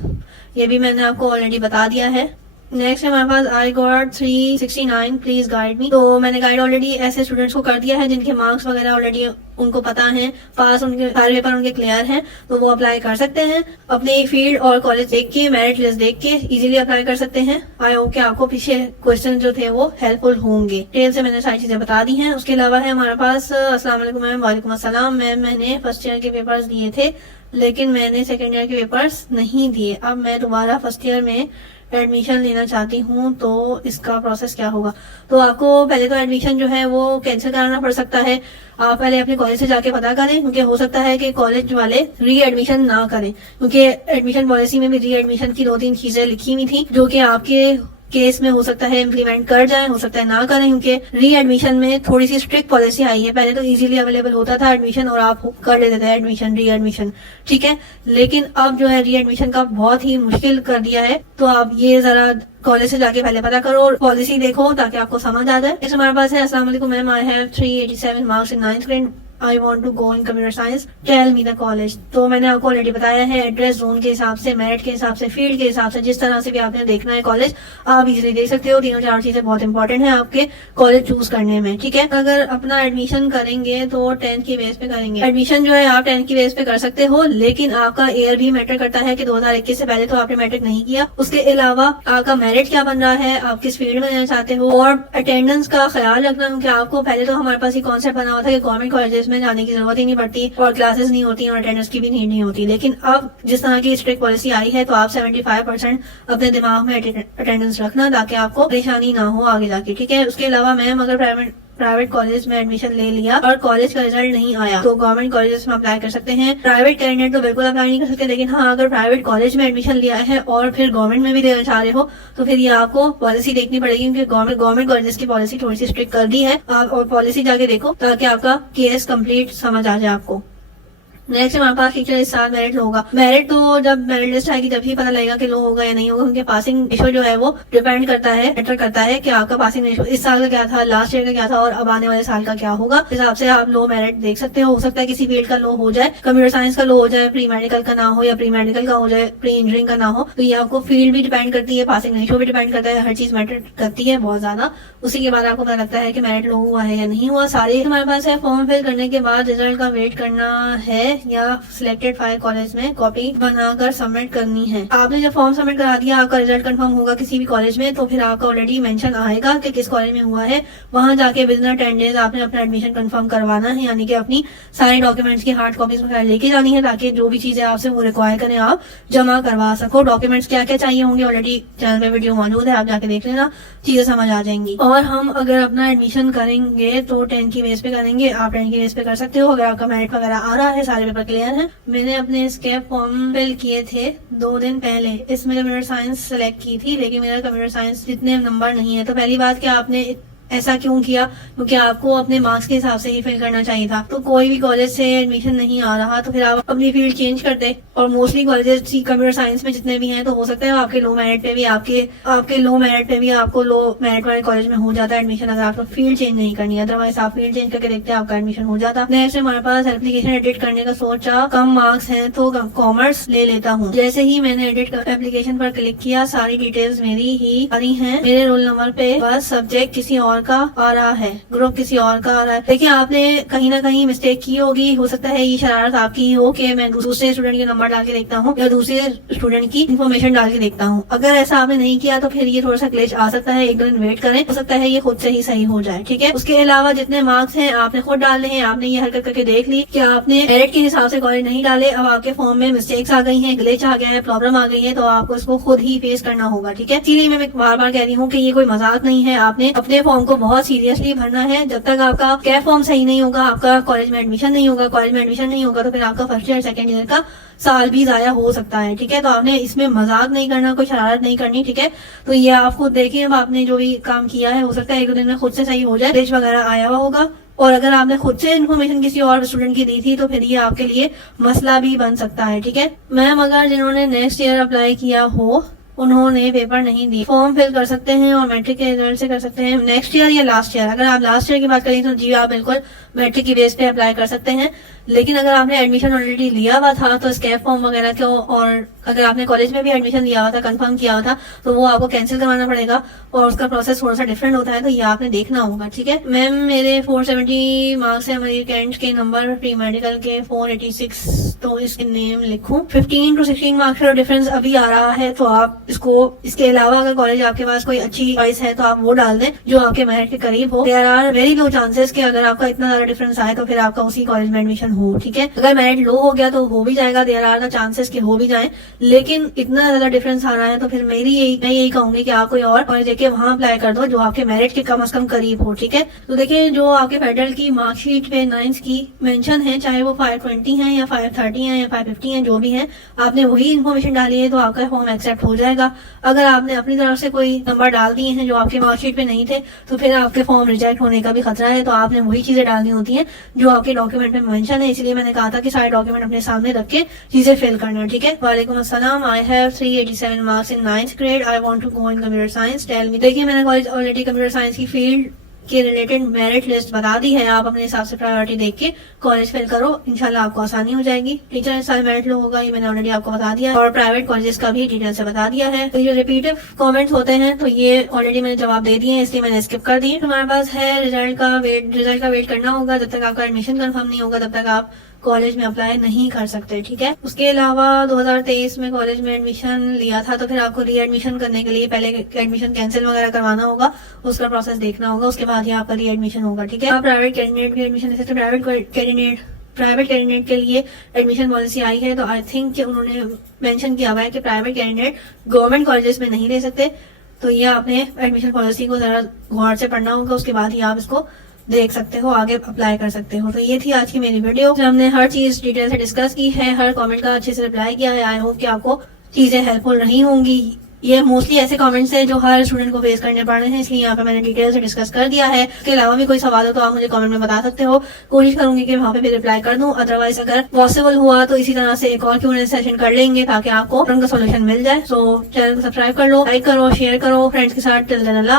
ये भी मैंने आपको ऑलरेडी बता दिया है। नेक्स्ट है हमारे पास I got 369 please guide me, तो मैंने गाइड ऑलरेडी ऐसे स्टूडेंट्स को कर दिया है जिनके मार्क्स वगैरह ऑलरेडी उनको पता है, पास उनके सारे पेपर उनके क्लियर हैं, तो वो अप्लाई कर सकते हैं। अपने फील्ड और कॉलेज देख के, मेरिट लिस्ट देख के इजीली अप्लाई कर सकते हैं। आई होप कि आपको पीछे क्वेश्चन जो थे वो हेल्पफुल होंगे। डिटेल से मैंने सारी चीजें बता दी हैं। उसके अलावा है हमारे पास अस्सलाम वालेकुम मैम। वालेकुम अस्सलाम मैम, मैंने फर्स्ट ईयर के पेपर्स दिए थे, लेकिन मैंने सेकेंड ईयर के पेपर्स नहीं दिए। अब मैं दोबारा फर्स्ट ईयर में एडमिशन लेना चाहती हूँ, तो इसका प्रोसेस क्या होगा? तो आपको पहले तो एडमिशन जो है वो कैंसिल कराना पड़ सकता है। आप पहले अपने कॉलेज से जाके पता करें, क्योंकि हो सकता है कि कॉलेज वाले री एडमिशन ना करें, क्योंकि एडमिशन पॉलिसी में भी री एडमिशन की 2-3 चीजें लिखी हुई थी जो कि आपके केस में हो सकता है इम्प्लीमेंट कर जाए, हो सकता है ना करें, क्योंकि री एडमिशन में थोड़ी सी स्ट्रिक्ट पॉलिसी आई है। पहले तो इजीली अवेलेबल होता था एडमिशन और आप कर लेते थे एडमिशन, री एडमिशन, ठीक है। लेकिन अब जो है री एडमिशन का बहुत ही मुश्किल कर दिया है, तो आप ये जरा कॉलेज से जाके पहले पता करो और पॉलिसी देखो ताकि आपको समझ आ जाए। इस हमारे पास है अस्सलाम वालेकुम ma'am, I have 387 marks in 9th grade, I want to go in computer science, tell me the college. तो मैंने आपको ऑलरेडी बताया है, एड्रेस जोन के हिसाब से, मेरिट के हिसाब से, फील्ड के हिसाब से, जिस तरह से भी आपने देखना है कॉलेज आप इजीली देख सकते हो। 3-4 चीजें बहुत इंपॉर्टेंट है आपके कॉलेज चूज करने में, ठीक है। अगर अपना एडमिशन करेंगे तो 10th की बेस पे करेंगे। एडमिशन जो है आप 10th की बेस पे कर सकते हो, लेकिन आपका ईयर भी मैटर करता है कि 2021 से पहले तो आपने मैट्रिक नहीं किया। उसके अलावा आपका मेरिट क्या बन रहा है, आप किस फील्ड में जाना चाहते हो, और अटेंडेंस का ख्याल रखना, क्योंकि आपको पहले तो हमारे पास ये कॉन्सेप्ट बना हुआ था कि गवर्नमेंट कॉलेजेस में जाने की जरूरत नहीं पड़ती और क्लासेस नहीं होती और अटेंडेंस की भी नीड नहीं होती। लेकिन अब जिस तरह की स्ट्रिक्ट पॉलिसी आई है, तो आप 75% अपने दिमाग में अटेंडेंस रखना, ताकि आपको परेशानी ना हो आगे जाके, ठीक है। उसके अलावा मैम, अगर प्राइवेट कॉलेज में एडमिशन ले लिया और कॉलेज का रिजल्ट नहीं आया, तो गवर्नमेंट कॉलेजेस में अप्लाई कर सकते हैं। प्राइवेट कैंडिडेट तो बिल्कुल अप्लाई नहीं कर सकते, लेकिन हाँ, अगर प्राइवेट कॉलेज में एडमिशन लिया है और फिर गवर्नमेंट में भी देना चाह रहे हो, तो फिर ये आपको पॉलिसी देखनी पड़ेगी, क्योंकि गवर्नमेंट कॉलेजेस की पॉलिसी थोड़ी सी स्ट्रिक्ट कर दी है। आप और पॉलिसी जाके देखो ताकि आपका केस कंप्लीट समझ आ जाए आपको। नेक्स्ट हमारे पास टीचर इस साल मेरिट होगा। मेरिट तो जब मेरिट लिस्ट आएगी तभी पता लगेगा कि लो होगा या नहीं होगा, क्योंकि पासिंग रेशो जो है वो डिपेंड करता है, मैटर करता है कि आपका पासिंग रेशो इस साल का क्या था, लास्ट ईयर का क्या था और अब आने वाले साल का क्या होगा। इस हिसाब से आप लो मेरिट देख सकते हो सकता है किसी फील्ड का लो हो जाए, कंप्यूटर साइंस का लो हो जाए, प्री मेडिकल का ना हो, या प्री मेडिकल का हो जाए, प्री इंजीनियरिंग का ना हो। तो ये आपको फील्ड भी डिपेंड करती है, पासिंग रेशो भी डिपेंड करता है, हर चीज मैटर करती है बहुत ज्यादा। उसी के बाद आपको पता लगता है कि मेरिट लो हुआ है या नहीं हुआ। सारे हमारे पास है। फॉर्म फिल करने के बाद रिजल्ट का वेट करना है या सिलेक्टेड 5 कॉलेज में कॉपी बनाकर सबमिट करनी है। आपने जब फॉर्म सबमिट करा दिया, आपका रिजल्ट कंफर्म होगा किसी भी कॉलेज में, तो फिर आपका ऑलरेडी मेंशन आएगा कि किस कॉलेज में हुआ है। वहां जाके विदिन 10 डेज आपने अपना एडमिशन कंफर्म करवाना है, यानी कि अपनी सारी डॉक्यूमेंट्स की हार्ड कॉपीज वगैरह लेके जानी है, ताकि जो भी चीजें आपसे वो रिक्वायर करें आप जमा करवा सको। डॉक्यूमेंट्स क्या क्या चाहिए होंगे ऑलरेडी चैनल पे वीडियो मौजूद है, आप जाके देख लेना, चीजें समझ आ जाएंगी। और हम अगर अपना एडमिशन करेंगे तो 10 की बेस पे करेंगे। आप 10 की बेस पे कर सकते हो अगर आपका मेरिट वगैरह आ रहा है, सारे पेपर क्लियर है। मैंने अपने स्कैप फॉर्म फिल किए थे 2 दिन पहले, इसमें कंप्यूटर साइंस सेलेक्ट की थी, लेकिन मेरा कंप्यूटर साइंस जितने नंबर नहीं है। तो पहली बात कि आपने ऐसा क्यों किया, क्योंकि आपको अपने मार्क्स के हिसाब से ही फिल करना चाहिए था। तो कोई भी कॉलेज से एडमिशन नहीं आ रहा तो फिर आप अपनी फील्ड चेंज कर दे। और मोस्टली कॉलेजेस कंप्यूटर साइंस में जितने भी हैं तो हो सकता है आपके लो मेरिट पे भी आपको लो मेरिट वाले कॉलेज में हो जाता है एडमिशन, अगर आपको फील्ड चेंज नहीं करनी है। अदरवाइज आप फील्ड चेंज करके देखते हैं आपका एडमिशन हो जाता। नेक्स्ट हमारे पास एप्लीकेशन एडिट करने का सोचा, कम मार्क्स हैं तो कॉमर्स ले लेता हूँ। जैसे ही मैंने एडिट एप्लीकेशन पर क्लिक किया, सारी डिटेल्स मेरी ही आ रही है। मेरे रोल नंबर पे बस सब्जेक्ट किसी और का आ रहा है, ग्रुप किसी और का आ रहा है। देखिए आपने कहीं ना कहीं मिस्टेक की होगी, हो सकता है ये शरारत आपकी ही हो कि मैं दूसरे स्टूडेंट के नंबर डाल के देखता हूँ या दूसरे स्टूडेंट की इन्फॉर्मेशन डाल के देखता हूँ। अगर ऐसा आपने नहीं किया तो फिर ये थोड़ा सा ग्लिच आ सकता है, एक दो दिन वेट करें, हो सकता है ये खुद से ही सही हो जाए, ठीक है। उसके अलावा जितने मार्क्स हैं आपने खुद डालने हैं। आपने ये हरकत करके देख ली कि आपने मेरिट के हिसाब से कॉलेज नहीं डाले, अब आपके फॉर्म में मिस्टेक्स आ गई हैं, ग्लिच आ गया है, प्रॉब्लम आ गई है, तो आपको इसको खुद ही फेस करना होगा, ठीक है। इसीलिए मैं बार बार कह रही हूँ कि ये कोई मजाक नहीं है, आपने अपने फॉर्म को बहुत सीरियसली भरना है। जब तक आपका कैप फॉर्म सही नहीं होगा, आपका कॉलेज में एडमिशन नहीं होगा, तो फिर आपका फर्स्ट ईयर सेकंड ईयर का साल भी जाया हो सकता है, ठीक है। तो आपने इसमें मजाक नहीं करना, कोई शरारत नहीं करनी, ठीक है। तो ये आप खुद देखिए, अब आपने जो भी काम किया है हो सकता है एक दो दिन में खुद से सही हो जाए, ग्लिच वगैरह आया हुआ होगा। और अगर आपने खुद से इन्फॉर्मेशन किसी और स्टूडेंट की दी थी तो फिर ये आपके लिए मसला भी बन सकता है, ठीक है। मैम अगर जिन्होंने नेक्स्ट ईयर अप्लाई किया हो उन्होंने पेपर नहीं दी, फॉर्म फिल कर सकते हैं और मैट्रिक के रिजल्ट से कर सकते हैं नेक्स्ट ईयर या लास्ट ईयर। अगर आप लास्ट ईयर की बात करें तो जी आप बिल्कुल मैट्रिक की बेस पे अप्लाई कर सकते हैं। लेकिन अगर आपने एडमिशन ऑलरेडी लिया हुआ था तो स्कैप फॉर्म वगैरह को, और अगर आपने कॉलेज में भी एडमिशन लिया हुआ था, कंफर्म किया हुआ था, तो वो आपको कैंसिल करवाना पड़ेगा और उसका प्रोसेस थोड़ा सा डिफरेंट होता है, तो ये आपने देखना होगा, ठीक है। मैम मेरे 470 मार्क्स है, मेरी कैंट के नंबर, प्री मेडिकल के 486, तो इसके नेम लिखूं। 15 to 16 मार्क्स का डिफरेंस अभी आ रहा है, तो आप इसके अलावा अगर कॉलेज आपके पास कोई अच्छी चॉइस है तो आप वो डाल दें जो आपके मेरिट के करीब हो। There are very low chances कि अगर आपका इतना ज्यादा डिफरेंस आए तो फिर आपका उसी कॉलेज में एडमिशन हो, ठीक है। अगर मेरिट लो हो गया तो हो भी जाएगा, देयर आर द चांसेस कि हो भी जाए, लेकिन इतना ज्यादा डिफरेंस आ रहा है तो फिर मैं यही कहूंगी कि आप कोई और कॉलेज देके वहां अप्लाई कर दो जो आपके मेरिट के कम से कम करीब हो, ठीक है। तो देखिए जो आपके फेडरल की मार्कशीट पे 9th की मेंशन है, चाहे वो 520 है या 530 है या 550 है, जो भी है, आपने वही इन्फॉर्मेशन डाली है तो आपका फॉर्म एक्सेप्ट हो जाएगा। अगर आपने अपनी तरफ से कोई नंबर डाल दिए हैं जो आपके मार्कशीट पे नहीं थे तो फिर आपके फॉर्म रिजेक्ट होने का भी खतरा है। तो आपने वही चीजें डालनी होती हैं जो आपके डॉक्यूमेंट में मेंशन है, इसलिए मैंने कहा था कि सारे डॉक्यूमेंट अपने सामने रख के चीजें फिल करना, ठीक है। वालेकुम अस्सलाम, I have 387 marks in 9th grade, I want to go in computer science, tell me. देखिए मैंने कॉलेज ऑलरेडी कंप्यूटर साइंस की फील्ड के रिलेटेड मेरिट लिस्ट बता दी है, आप अपने हिसाब से प्रायोरिटी देख के कॉलेज फिल करो, इंशाल्लाह आपको आसानी हो जाएगी। टीचर साल मेरिट लो होगा, ये मैंने ऑलरेडी आपको बता दिया है, और प्राइवेट कॉलेजेस का भी डिटेल से बता दिया है। तो ये रिपीटिव कमेंट्स होते हैं तो ये ऑलरेडी मैंने जवाब दे दिए हैं, इसलिए मैंने स्किप कर दिए। हमारे पास है रिजल्ट का वेट करना होगा, जब तक आपका एडमिशन कंफर्म नहीं होगा तब तक आप कॉलेज में अप्लाई नहीं कर सकते, ठीक है। उसके अलावा 2023 में कॉलेज में एडमिशन लिया था तो फिर आपको री एडमिशन करने के लिए पहले एडमिशन कैंसिल वगैरह करवाना होगा, उसका प्रोसेस देखना होगा, उसके बाद ही आपका री एडमिशन होगा, ठीक है। आप प्राइवेट कैंडिडेट भी एडमिशन ले सकते हैं। प्राइवेट कैंडिडेट के लिए एडमिशन पॉलिसी आई है तो आई थिंक उन्होंने मेंशन किया हुआ है कि प्राइवेट कैंडिडेट गवर्नमेंट कॉलेजेस में नहीं ले सकते। तो ये आपने एडमिशन पॉलिसी को जरा गौर से पढ़ना होगा, उसके बाद ही आप इसको देख सकते हो, आगे अप्लाई कर सकते हो। तो ये थी आज की मेरी वीडियो, हमने हर चीज डिटेल से डिस्कस की है, हर कमेंट का अच्छे से रिप्लाई किया है। आई होप कि आपको चीजें हेल्पफुल रही होंगी। ये मोस्टली ऐसे कमेंट्स हैं जो हर स्टूडेंट को फेस करने पड़ रहे हैं, इसलिए यहाँ पे मैंने डिटेल से डिस्कस कर दिया है। इसके अलावा भी कोई सवाल हो तो आप मुझे कमेंट में बता सकते हो, कोशिश करूंगी कि वहाँ पे भी रिप्लाई कर दूं। अदरवाइज अगर पॉसिबल हुआ तो इसी तरह से एक और Q&A सेशन कर लेंगे ताकि आपको उनका सोल्यूशन मिल जाए। सो चैनल को सब्सक्राइब कर लो, लाइक करो, शेयर करो फ्रेंड्स के साथ। टिल देन अल्लाह।